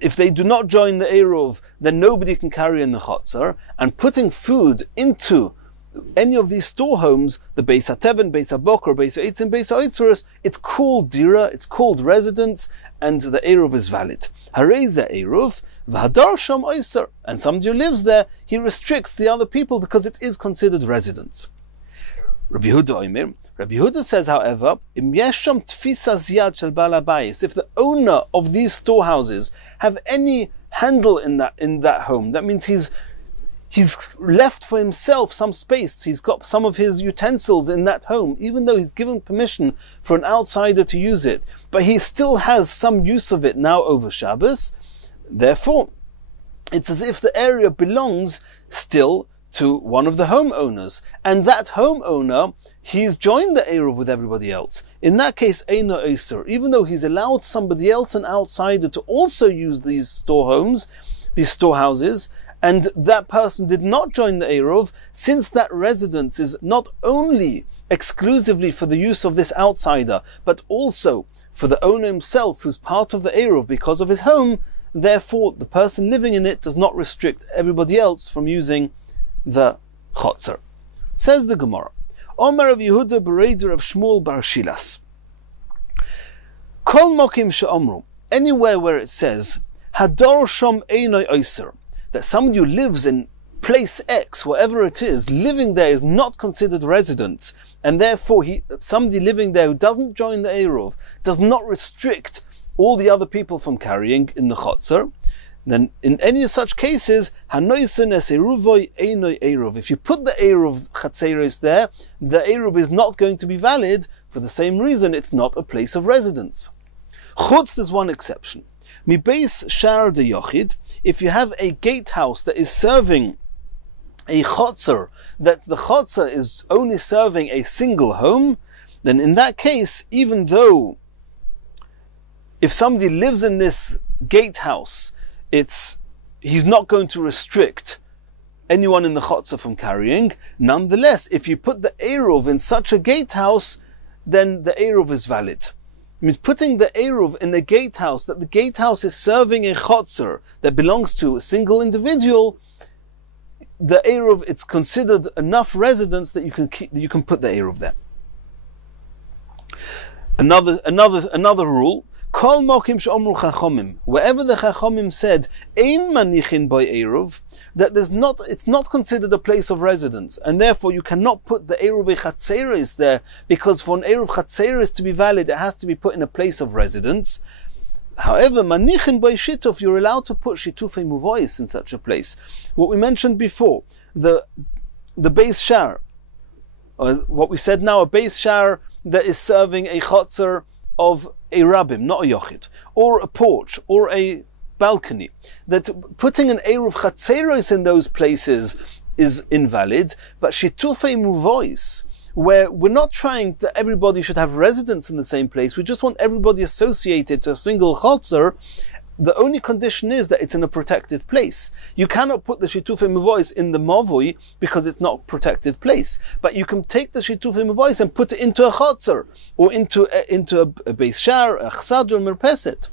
if they do not join the Eruv, then nobody can carry in the chotzer. And putting food into any of these store homes, the Beis HaTeven, Beis HaBokor, Beis HaEitzim, Beis HaOitzeres, it's called dira, it's called residence, and the Eruv is valid. Harei Eruv, v'hadar sham oiser, and somebody who lives there, he restricts the other people because it is considered residence. Rabbi Yehuda says, however, im yesham tfisas yad shel bal habayis, if the owner of these storehouses have any handle in that home, that means he's left for himself some space, he's got some of his utensils in that home, even though he's given permission for an outsider to use it, but he still has some use of it now over Shabbos. Therefore, it's as if the area belongs still to one of the homeowners, and that homeowner, he's joined the Eruv with everybody else. In that case, Eino Eiser, even though he's allowed somebody else, an outsider, to also use these storehouses, and that person did not join the Eruv, since that residence is not only exclusively for the use of this outsider, but also for the owner himself, who's part of the Eruv because of his home, therefore the person living in it does not restrict everybody else from using the chotzer. Says the Gemara, Omer Rav Yehuda Bereider of Shmuel bar Shilas, Kol mokim she'omru, anywhere where it says Hador shom einoi oiser, that somebody who lives in place X, wherever it is, living there is not considered residence, and therefore somebody living there who doesn't join the Eruv does not restrict all the other people from carrying in the chotzer, then in any such cases, if you put the Eruv Chatzeros there, the Eruv is not going to be valid for the same reason it's not a place of residence. Chutz, there's one exception. Mibeis Shar de Yochid, if you have a gatehouse that is serving a chotzer, that the chotzer is only serving a single home, then in that case, even though if somebody lives in this gatehouse, he's not going to restrict anyone in the chotzer from carrying. Nonetheless, if you put the Eruv in such a gatehouse, then the Eruv is valid. It means putting the Eruv in a gatehouse, that the gatehouse is serving a chotzer that belongs to a single individual, the Eruv, it's considered enough residence that you can put the Eruv there. Another rule, Kol mokim she'omru chachomim, wherever the chachomim said ein manichin by Eruv, that it's not considered a place of residence, and therefore you cannot put the Eruv Chatzeros there, because for an Eruv Chatzeros to be valid, it has to be put in a place of residence. However, manichin by shituf, you're allowed to put shitufei muvois in such a place. What we mentioned before, the Beis Shar, or what we said now, a Beis Shar that is serving a chotzer of a rabbim, not a yochid, or a porch, or a balcony, that putting an Eruv Chatzeros in those places is invalid, but shitufei muvois, where we're not trying that everybody should have residence in the same place, we just want everybody associated to a single chotzer, the only condition is that it's in a protected place. You cannot put the shitufei muvois in the mavui because it's not a protected place. But you can take the shitufei muvois and put it into a chotzer, or into a beis shar, a chsad, or merpeset.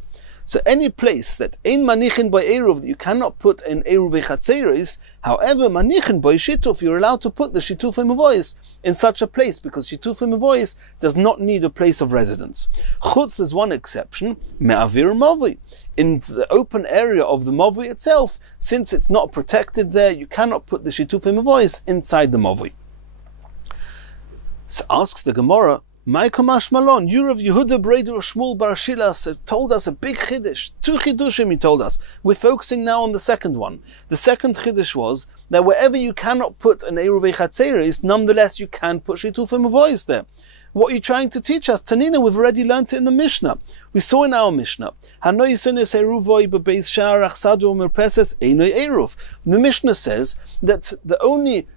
So any place that ein manichin by Eruv, that you cannot put an Eruv Chatzeros, however, manichin by shituf, you're allowed to put the shitufei muvois in such a place, because shitufei muvois does not need a place of residence. Chutz, there's one exception, me'avir mavui. In the open area of the mavui itself, since it's not protected there, you cannot put the shitufei muvois inside the mavui. So asks the Gemara, my Kamash Malon, Rav Yehuda Bereider of Shmuel bar Shilas told us a big chiddush. 2 chidushim he told us. We're focusing now on the second one. The second chiddush was that wherever you cannot put an Eruv Chatzeros, nonetheless you can put shitufei muvois there. What are you trying to teach us? Tanina, we've already learnt it in the Mishnah. We saw in our Mishnah, the Mishnah says that the only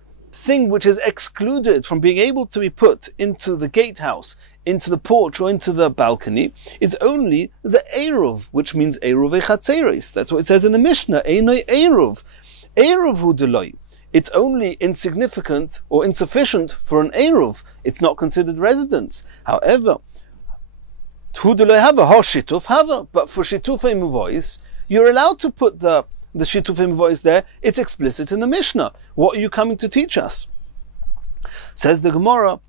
thing which is excluded from being able to be put into the gatehouse, into the porch, or into the balcony, is only the Eruv, which means Eruv Echatzeres. That's what it says in the Mishnah, Einoi Eruv. Eruv hu deloi. It's only insignificant or insufficient for an Eruv. It's not considered residence. However, hu deloi hava, ha shituf hava. But for shitufei muvois, you're allowed to put the shitufei muvois there. It's explicit in the Mishnah. What are you coming to teach us? Says the Gemara,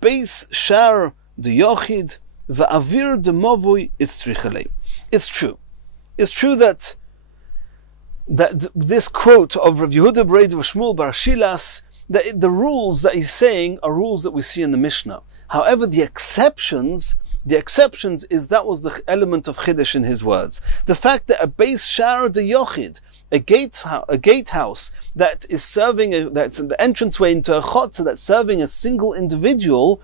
Beis shar de yochid va'avir de movui itzrichalei. It's true. It's true that this quote of Rav Yehuda Bereid of Shmuel Bar Shilas, that the rules that he's saying are rules that we see in the Mishnah. However, the exceptions is that was the element of Chiddush in his words. The fact that a Beis shar de yochid, a gatehouse that is serving, that's the entranceway into a chotzer that's serving a single individual,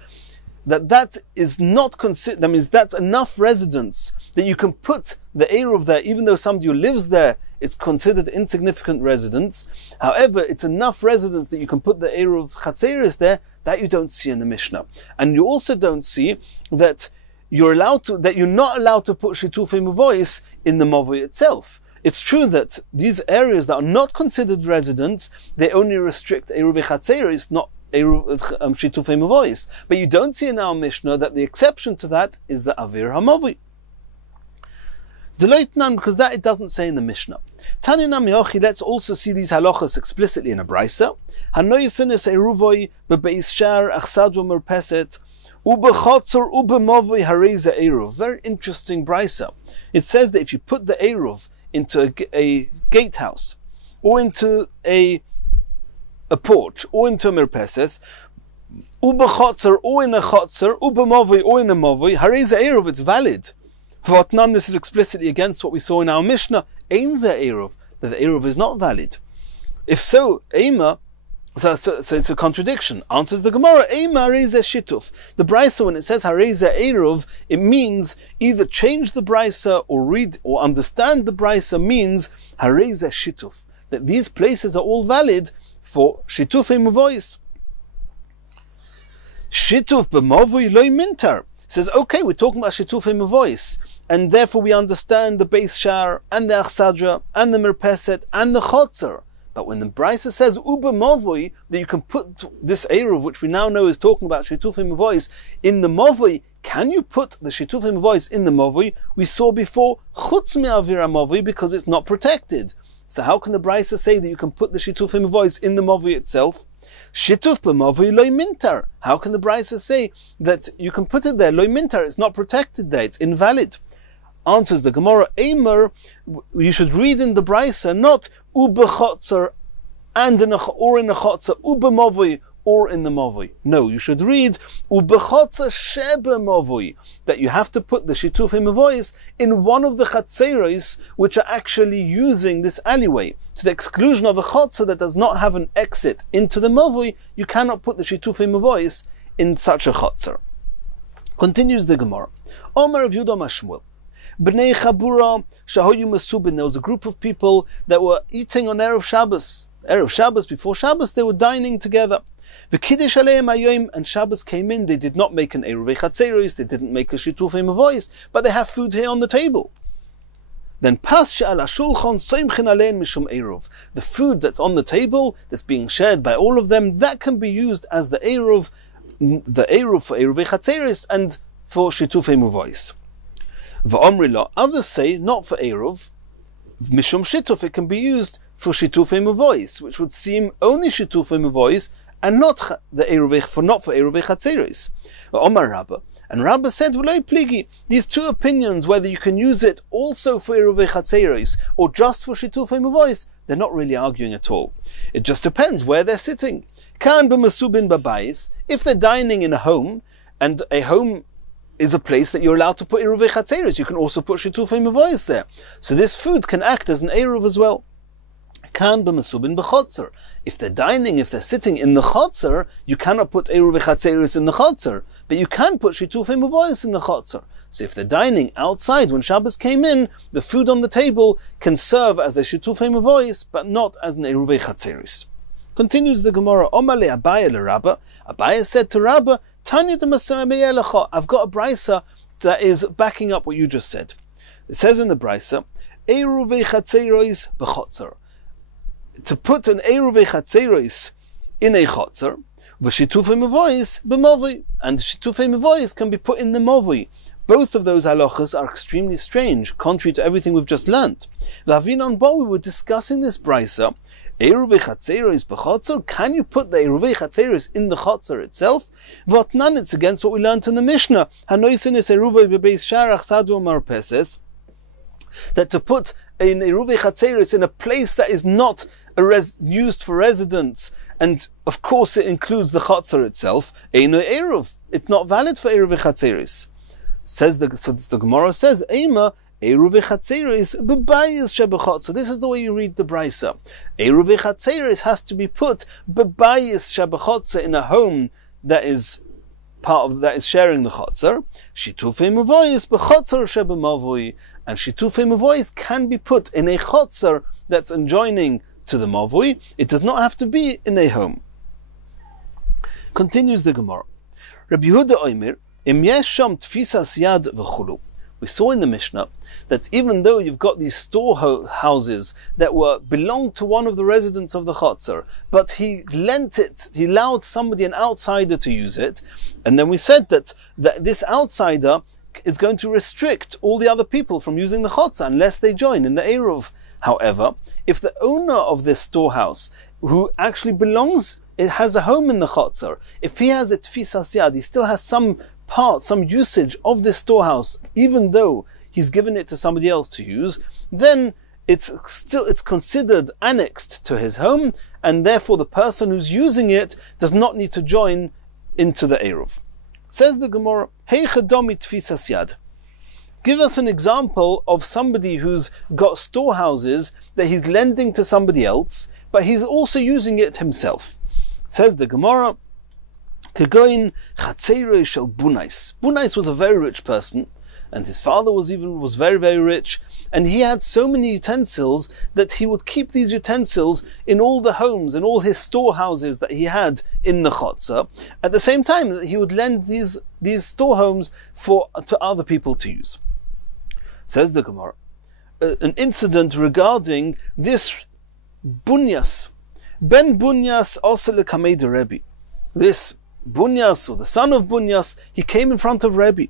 that is not considered. That means that's enough residence that you can put the Eruv there, even though somebody who lives there, it's considered insignificant residence. However, it's enough residence that you can put the Eruv Chatzeris there. That you don't see in the Mishnah, and you also don't see that you're not allowed to put shitufei muvois in the mavoi itself. It's true that these areas that are not considered residence, they only restrict Eruv Chatzeris, not shitufei muvois. But you don't see in our Mishnah that the exception to that is the avir hamavui. Deloitnan, because that it doesn't say in the Mishnah. Taninam yochi, let's also see these halachas explicitly in a brisa. Hanoyisinis eruvoi bebeis shar achsadro merpeset ubechotzor ubemavui hareza eruv. Very interesting brisa. It says that if you put the eruv into a gatehouse, or into a porch, or into a merpeses, ubechotzer, or in a chotzer, ubemavui, or in a mavui, hareza eruv, it's valid. V'otnan, this is explicitly against what we saw in our Mishnah, ein ze eruv, that the eruv is not valid. If so, ema, so it's a contradiction. Answers the Gemara, ema hareza shituf. The brisa, when it says hareza eruv, it means either change the brisa or read or understand the brisa means hareza shituf, that these places are all valid for shitufei muvois. Shituf b'mavui loy mintar. Says, okay, we're talking about shitufei muvois, and therefore we understand the Beis shar and the achsadra and the merpeset and the chotzer. But when the brisa says uba mavoi, that you can put this eruv, which we now know is talking about shitufei muvois, in the mavoi, can you put the shitufei muvois in the mavoi? We saw before chutz me'avir mavoi, because it's not protected. So how can the brisa say that you can put the shitufei muvois in the mavoi itself? Shituf b'mavoi loy mintar. How can the brisa say that you can put it there? Loy mintar, it's not protected there, it's invalid. Answers the Gemara, Eimer, you should read in the brisa not ubechotzer and in a chotzer, ubemavoi or in the mavoi. No, you should read ubechotzer shebe mavoi, that you have to put the shitufei muvois in one of the chatzeros which are actually using this alleyway. To the exclusion of a chotzer that does not have an exit into the mavoi, you cannot put the shitufei muvois in such a chotzer. Continues the Gemara. Omer of Yudom Shmuel. B'nei Chabura shahoyu masubin. There was a group of people that were eating on Erev Shabbos. Erev Shabbos, before Shabbos, they were dining together. V'kiddush aleim hayom, and Shabbos came in. They did not make an Eruv Chatzeros, they didn't make a shitufei muvois, but they have food here on the table. Then pas she'al hashulchan soimchin alein mishum eruv. The food that's on the table, that's being shared by all of them, that can be used as the eruv for Eruv Chatzeros and for shitufei muvois. V'omri lo, others say not for eruv, mishum shituf, it can be used for shitufei muvois, which would seem only shitufei muvois and not the eruv, not for Eruv Chatzeros. Omar Rabba, and Rabba said, "V'loi pligi." These two opinions, whether you can use it also for Eruv Chatzeros or just for shitufei muvois, they're not really arguing at all. It just depends where they're sitting. Kan b'masubin b'bayis, if they're dining in a home, and a home is a place that you're allowed to put Eruv Chatzeros, you can also put shitufei muvois there. So this food can act as an eruv as well. Kan b'masubin b'chotzer. If they're dining, if they're sitting in the chotzer, you cannot put Eruv Chatzeros in the chotzer, but you can put shitufei muvois in the chotzer. So if they're dining outside when Shabbos came in, the food on the table can serve as a shitufei muvois, but not as an Eruv Chatzeros. Continues the Gemara, Omar le Abaye le Rabba. Abaye said to Rabba, Tanya de Masayelecha, I've got a brisa that is backing up what you just said. It says in the brisa, Eiruve chatzerois b'chotzer. To put an Eiruve chatzerois in a chotzer, v'shitufei mevois b'movoi, and shitufei mevois can be put in the movoi. Both of those halachas are extremely strange, contrary to everything we've just learnt. V'avinon bo, we were discussing this brisa, Eiruve chatzerois b'chotzer, can you put the Eiruve chatzerois in the chotzer itself? V'otnan, it's against what we learnt in the Mishnah, hanoisin es Eiruve bebeis sharach sadu marpeses, that to put an Eiruve chatzerois in a place that is not used for residence, and of course it includes the chotzer itself, eino eruv, it's not valid for Eiruve chatzerois. So the Gemara says, Eima Eiruve chatzerois bebayis shebechotzer. This is the way you read the brisa. Eiruve chatzerois has to be put bebayis shebechotzer, in a home that is sharing the chotzer. Shitufei mevois bechotzer shebemavoi, and shitufei mevois can be put in a chotzer that's adjoining to the mavoi. It does not have to be in a home. Continues the Gemara. Rabbi Yehuda Omer, im yesh sham tfisas yad v'chulu. We saw in the Mishnah that even though you've got these storehouses that belonged to one of the residents of the chotzer, but he allowed somebody, an outsider, to use it, and then we said that this outsider is going to restrict all the other people from using the chotzer unless they join in the eruv. However, if the owner of this storehouse, who actually it has a home in the chotzer, if he has a tfisas yad, he still has some usage of this storehouse, even though he's given it to somebody else to use, then it's considered annexed to his home, and therefore the person who's using it does not need to join into the eruv. Says the Gemara, Heicha domi tfisas yad. Give us an example of somebody who's got storehouses that he's lending to somebody else, but he's also using it himself. Says the Gemara, Kegoin chatzeiroi shel Bunais. Bunais was a very rich person, and his father was very, very rich, and he had so many utensils that he would keep these utensils in all the homes and all his storehouses that he had in the chotzer, at the same time that he would lend these storehomes to other people to use. Says the Gemara, an incident regarding this Bunyas. Ben Bunyas also lekamei de Rebbe. This Bunyas, or the son of Bunyas, he came in front of Rebbe.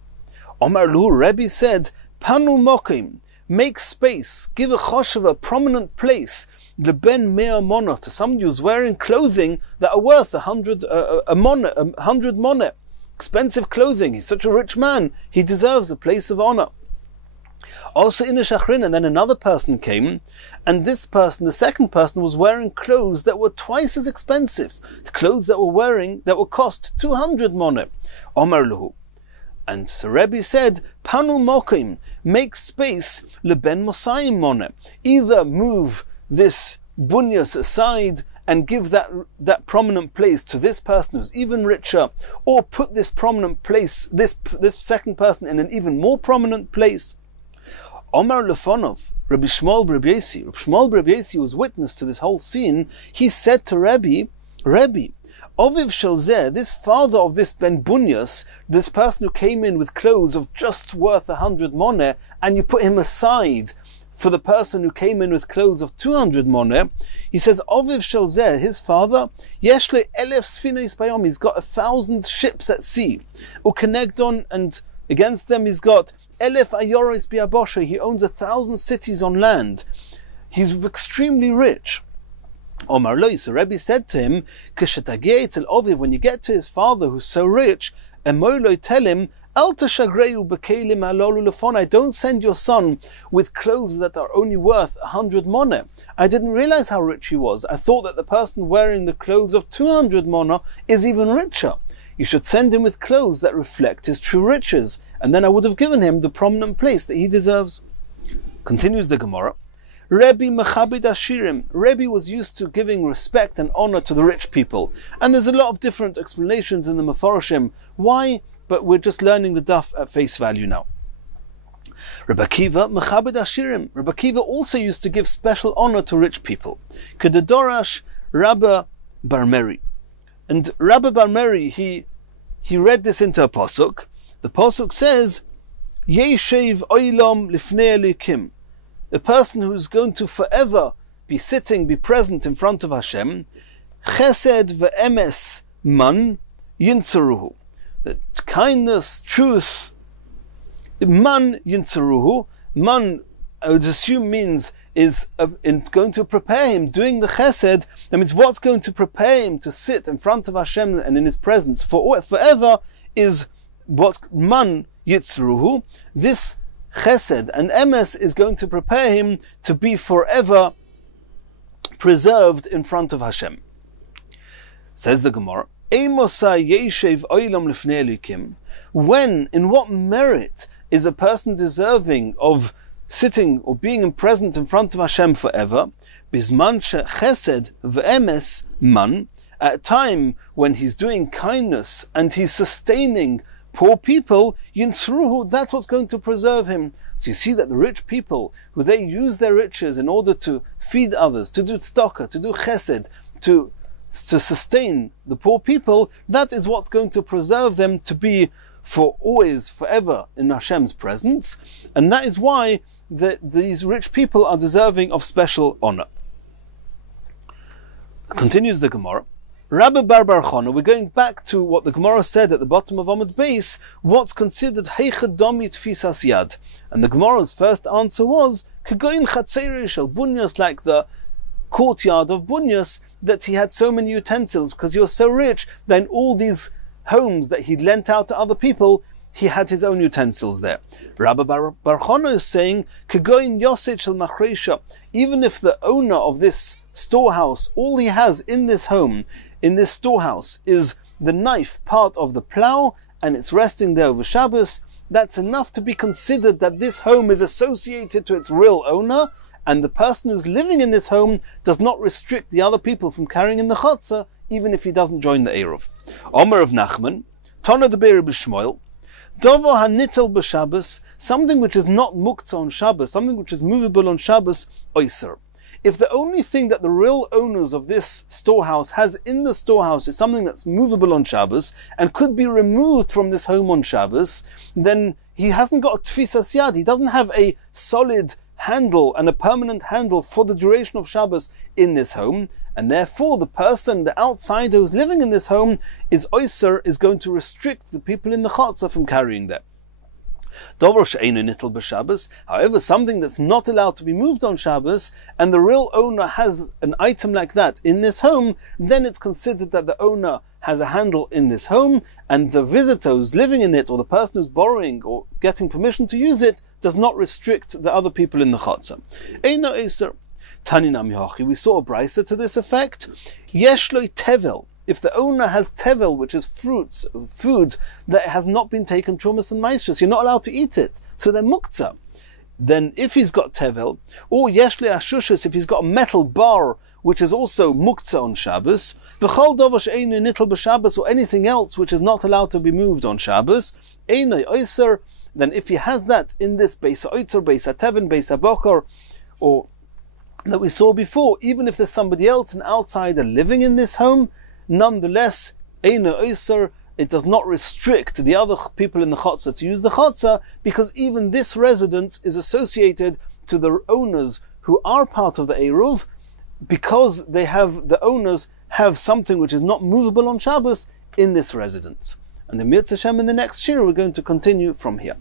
Omar Lu, Rebbe said, Panu mokim, make space, give a choshev, a prominent place, leben mea mona, to somebody who's wearing clothing that are worth 100 moneh, expensive clothing. He's such a rich man, he deserves a place of honor. Also in a shachrin, and then another person came, and this person, the second person, was wearing clothes that were twice as expensive. The clothes that were cost 200 moneh. Omar Luhu. And so Rebbe said, Panu mokim, make space, leben mosayim moneh. Either move this bunyas aside and give that prominent place to this person who's even richer, or put this prominent place, this second person, in an even more prominent place. Omar Lefonov, Rabbi Shmuel Bar Rabbi Yossi. Rabbi Shmuel Bar Rabbi Yossi was witness to this whole scene. He said to Rebbe, Oviv Shelzeh, this father of this Ben Bunyas, this person who came in with clothes of just worth 100 moneh, and you put him aside for the person who came in with clothes of 200 moneh, he says, Oviv Shelzeh, his father, Yeshle Elef Sfinos Bayom, he's got 1,000 ships at sea. Ukenegdon, and against them he's got Elef Ayoros Biabosha, he owns 1,000 cities on land. He's extremely rich. Omar Loi, so Rebbe said to him, when you get to his father who's so rich, Emoloi, tell him, don't send your son with clothes that are only worth 100 moneh. I didn't realize how rich he was. I thought that the person wearing the clothes of 200 moneh is even richer. You should send him with clothes that reflect his true riches, and then I would have given him the prominent place that he deserves. Continues the Gemara. Rebbe Mechabed Ashirim. Rebbe was used to giving respect and honor to the rich people. And there's a lot of different explanations in the Mefarshim. Why? But we're just learning the daf at face value now. Rebbe Akiva Mechabed Ashirim. Rebbe Akiva also used to give special honor to rich people. Kededorash Rabba bar Meri. And Rabbi bar Meri, he read this into a pasuk. The pasuk says, Yeshev oilam lifnei Elokim. A person who's going to forever be sitting, be present in front of Hashem, chesed ve'emes man yinsaruhu. That kindness, truth, man yinsaruhu. Man, I would assume, means is going to prepare him, doing the chesed. That means what's going to prepare him to sit in front of Hashem and in His presence forever is what man yitzruhu. This chesed and emes is going to prepare him to be forever preserved in front of Hashem. Says the Gemara, when, in what merit is a person deserving of sitting or being present in front of Hashem forever? Bisman chesed ve'emes man, at a time when he's doing kindness and he's sustaining poor people, yinsruhu, that's what's going to preserve him. So you see that the rich people, who they use their riches in order to feed others, to do tzedakah, to do chesed, to sustain the poor people, that is what's going to preserve them to be for always, forever in Hashem's presence. And that is why these rich people are deserving of special honor. Continues the Gemara. Rabbi bar Chana, we're going back to what the Gemara said at the bottom of Amud Beis, what's considered heicha domi tfisas yad. And the Gemara's first answer was, Kagoyin chatzeri shel bunyas, like the courtyard of Bunyas, that he had so many utensils, because he was so rich that in all these homes that he'd lent out to other people, he had his own utensils there. Rabbi bar Chana is saying, Kagoyin yoset shel machresha, even if the owner of this storehouse, all he has in this home, in this storehouse, is the knife part of the plough, and it's resting there over Shabbos, that's enough to be considered that this home is associated to its real owner, and the person who's living in this home does not restrict the other people from carrying in the chutzah, even if he doesn't join the Eruv. Omer of Nachman, Tana de Be'er b'Shmuel, Dovo hanitel b'Shabbos, something which is not muktzah on Shabbos, something which is movable on Shabbos, oiser. If the only thing that the real owners of this storehouse has in the storehouse is something that's movable on Shabbos and could be removed from this home on Shabbos, then he hasn't got a tfisas yad. He doesn't have a solid handle and a permanent handle for the duration of Shabbos in this home, and therefore the person, the outsider who's living in this home, is oiser, is going to restrict the people in the chutzah from carrying that. However, something that's not allowed to be moved on Shabbos, and the real owner has an item like that in this home, then it's considered that the owner has a handle in this home, and the visitor who's living in it, or the person who's borrowing or getting permission to use it, does not restrict the other people in the chutzah. Eino Eser. Taninam Yachi, we saw a brisa to this effect. Yeshloi tevel. If the owner has tevel, which is food that has not been taken trumas and maestros, you're not allowed to eat it, so they're muktzah. Then if he's got tevel, or yeshle ashushas, if he's got a metal bar, which is also muktzah on Shabbos, v'chol dovash einu nitl b'Shabbos, or anything else which is not allowed to be moved on Shabbos, einu oiser, then if he has that in this beis ha'oitzer, beis ha'teven, beis ha'bokor, or that we saw before, even if there's somebody else, an outsider living in this home, nonetheless, eino oiser, it does not restrict the other people in the chutzah to use the chutzah, because even this residence is associated to the owners who are part of the Eruv, because the owners have something which is not movable on Shabbos in this residence. And the Mitzvah Hashem in the next shiur, we're going to continue from here.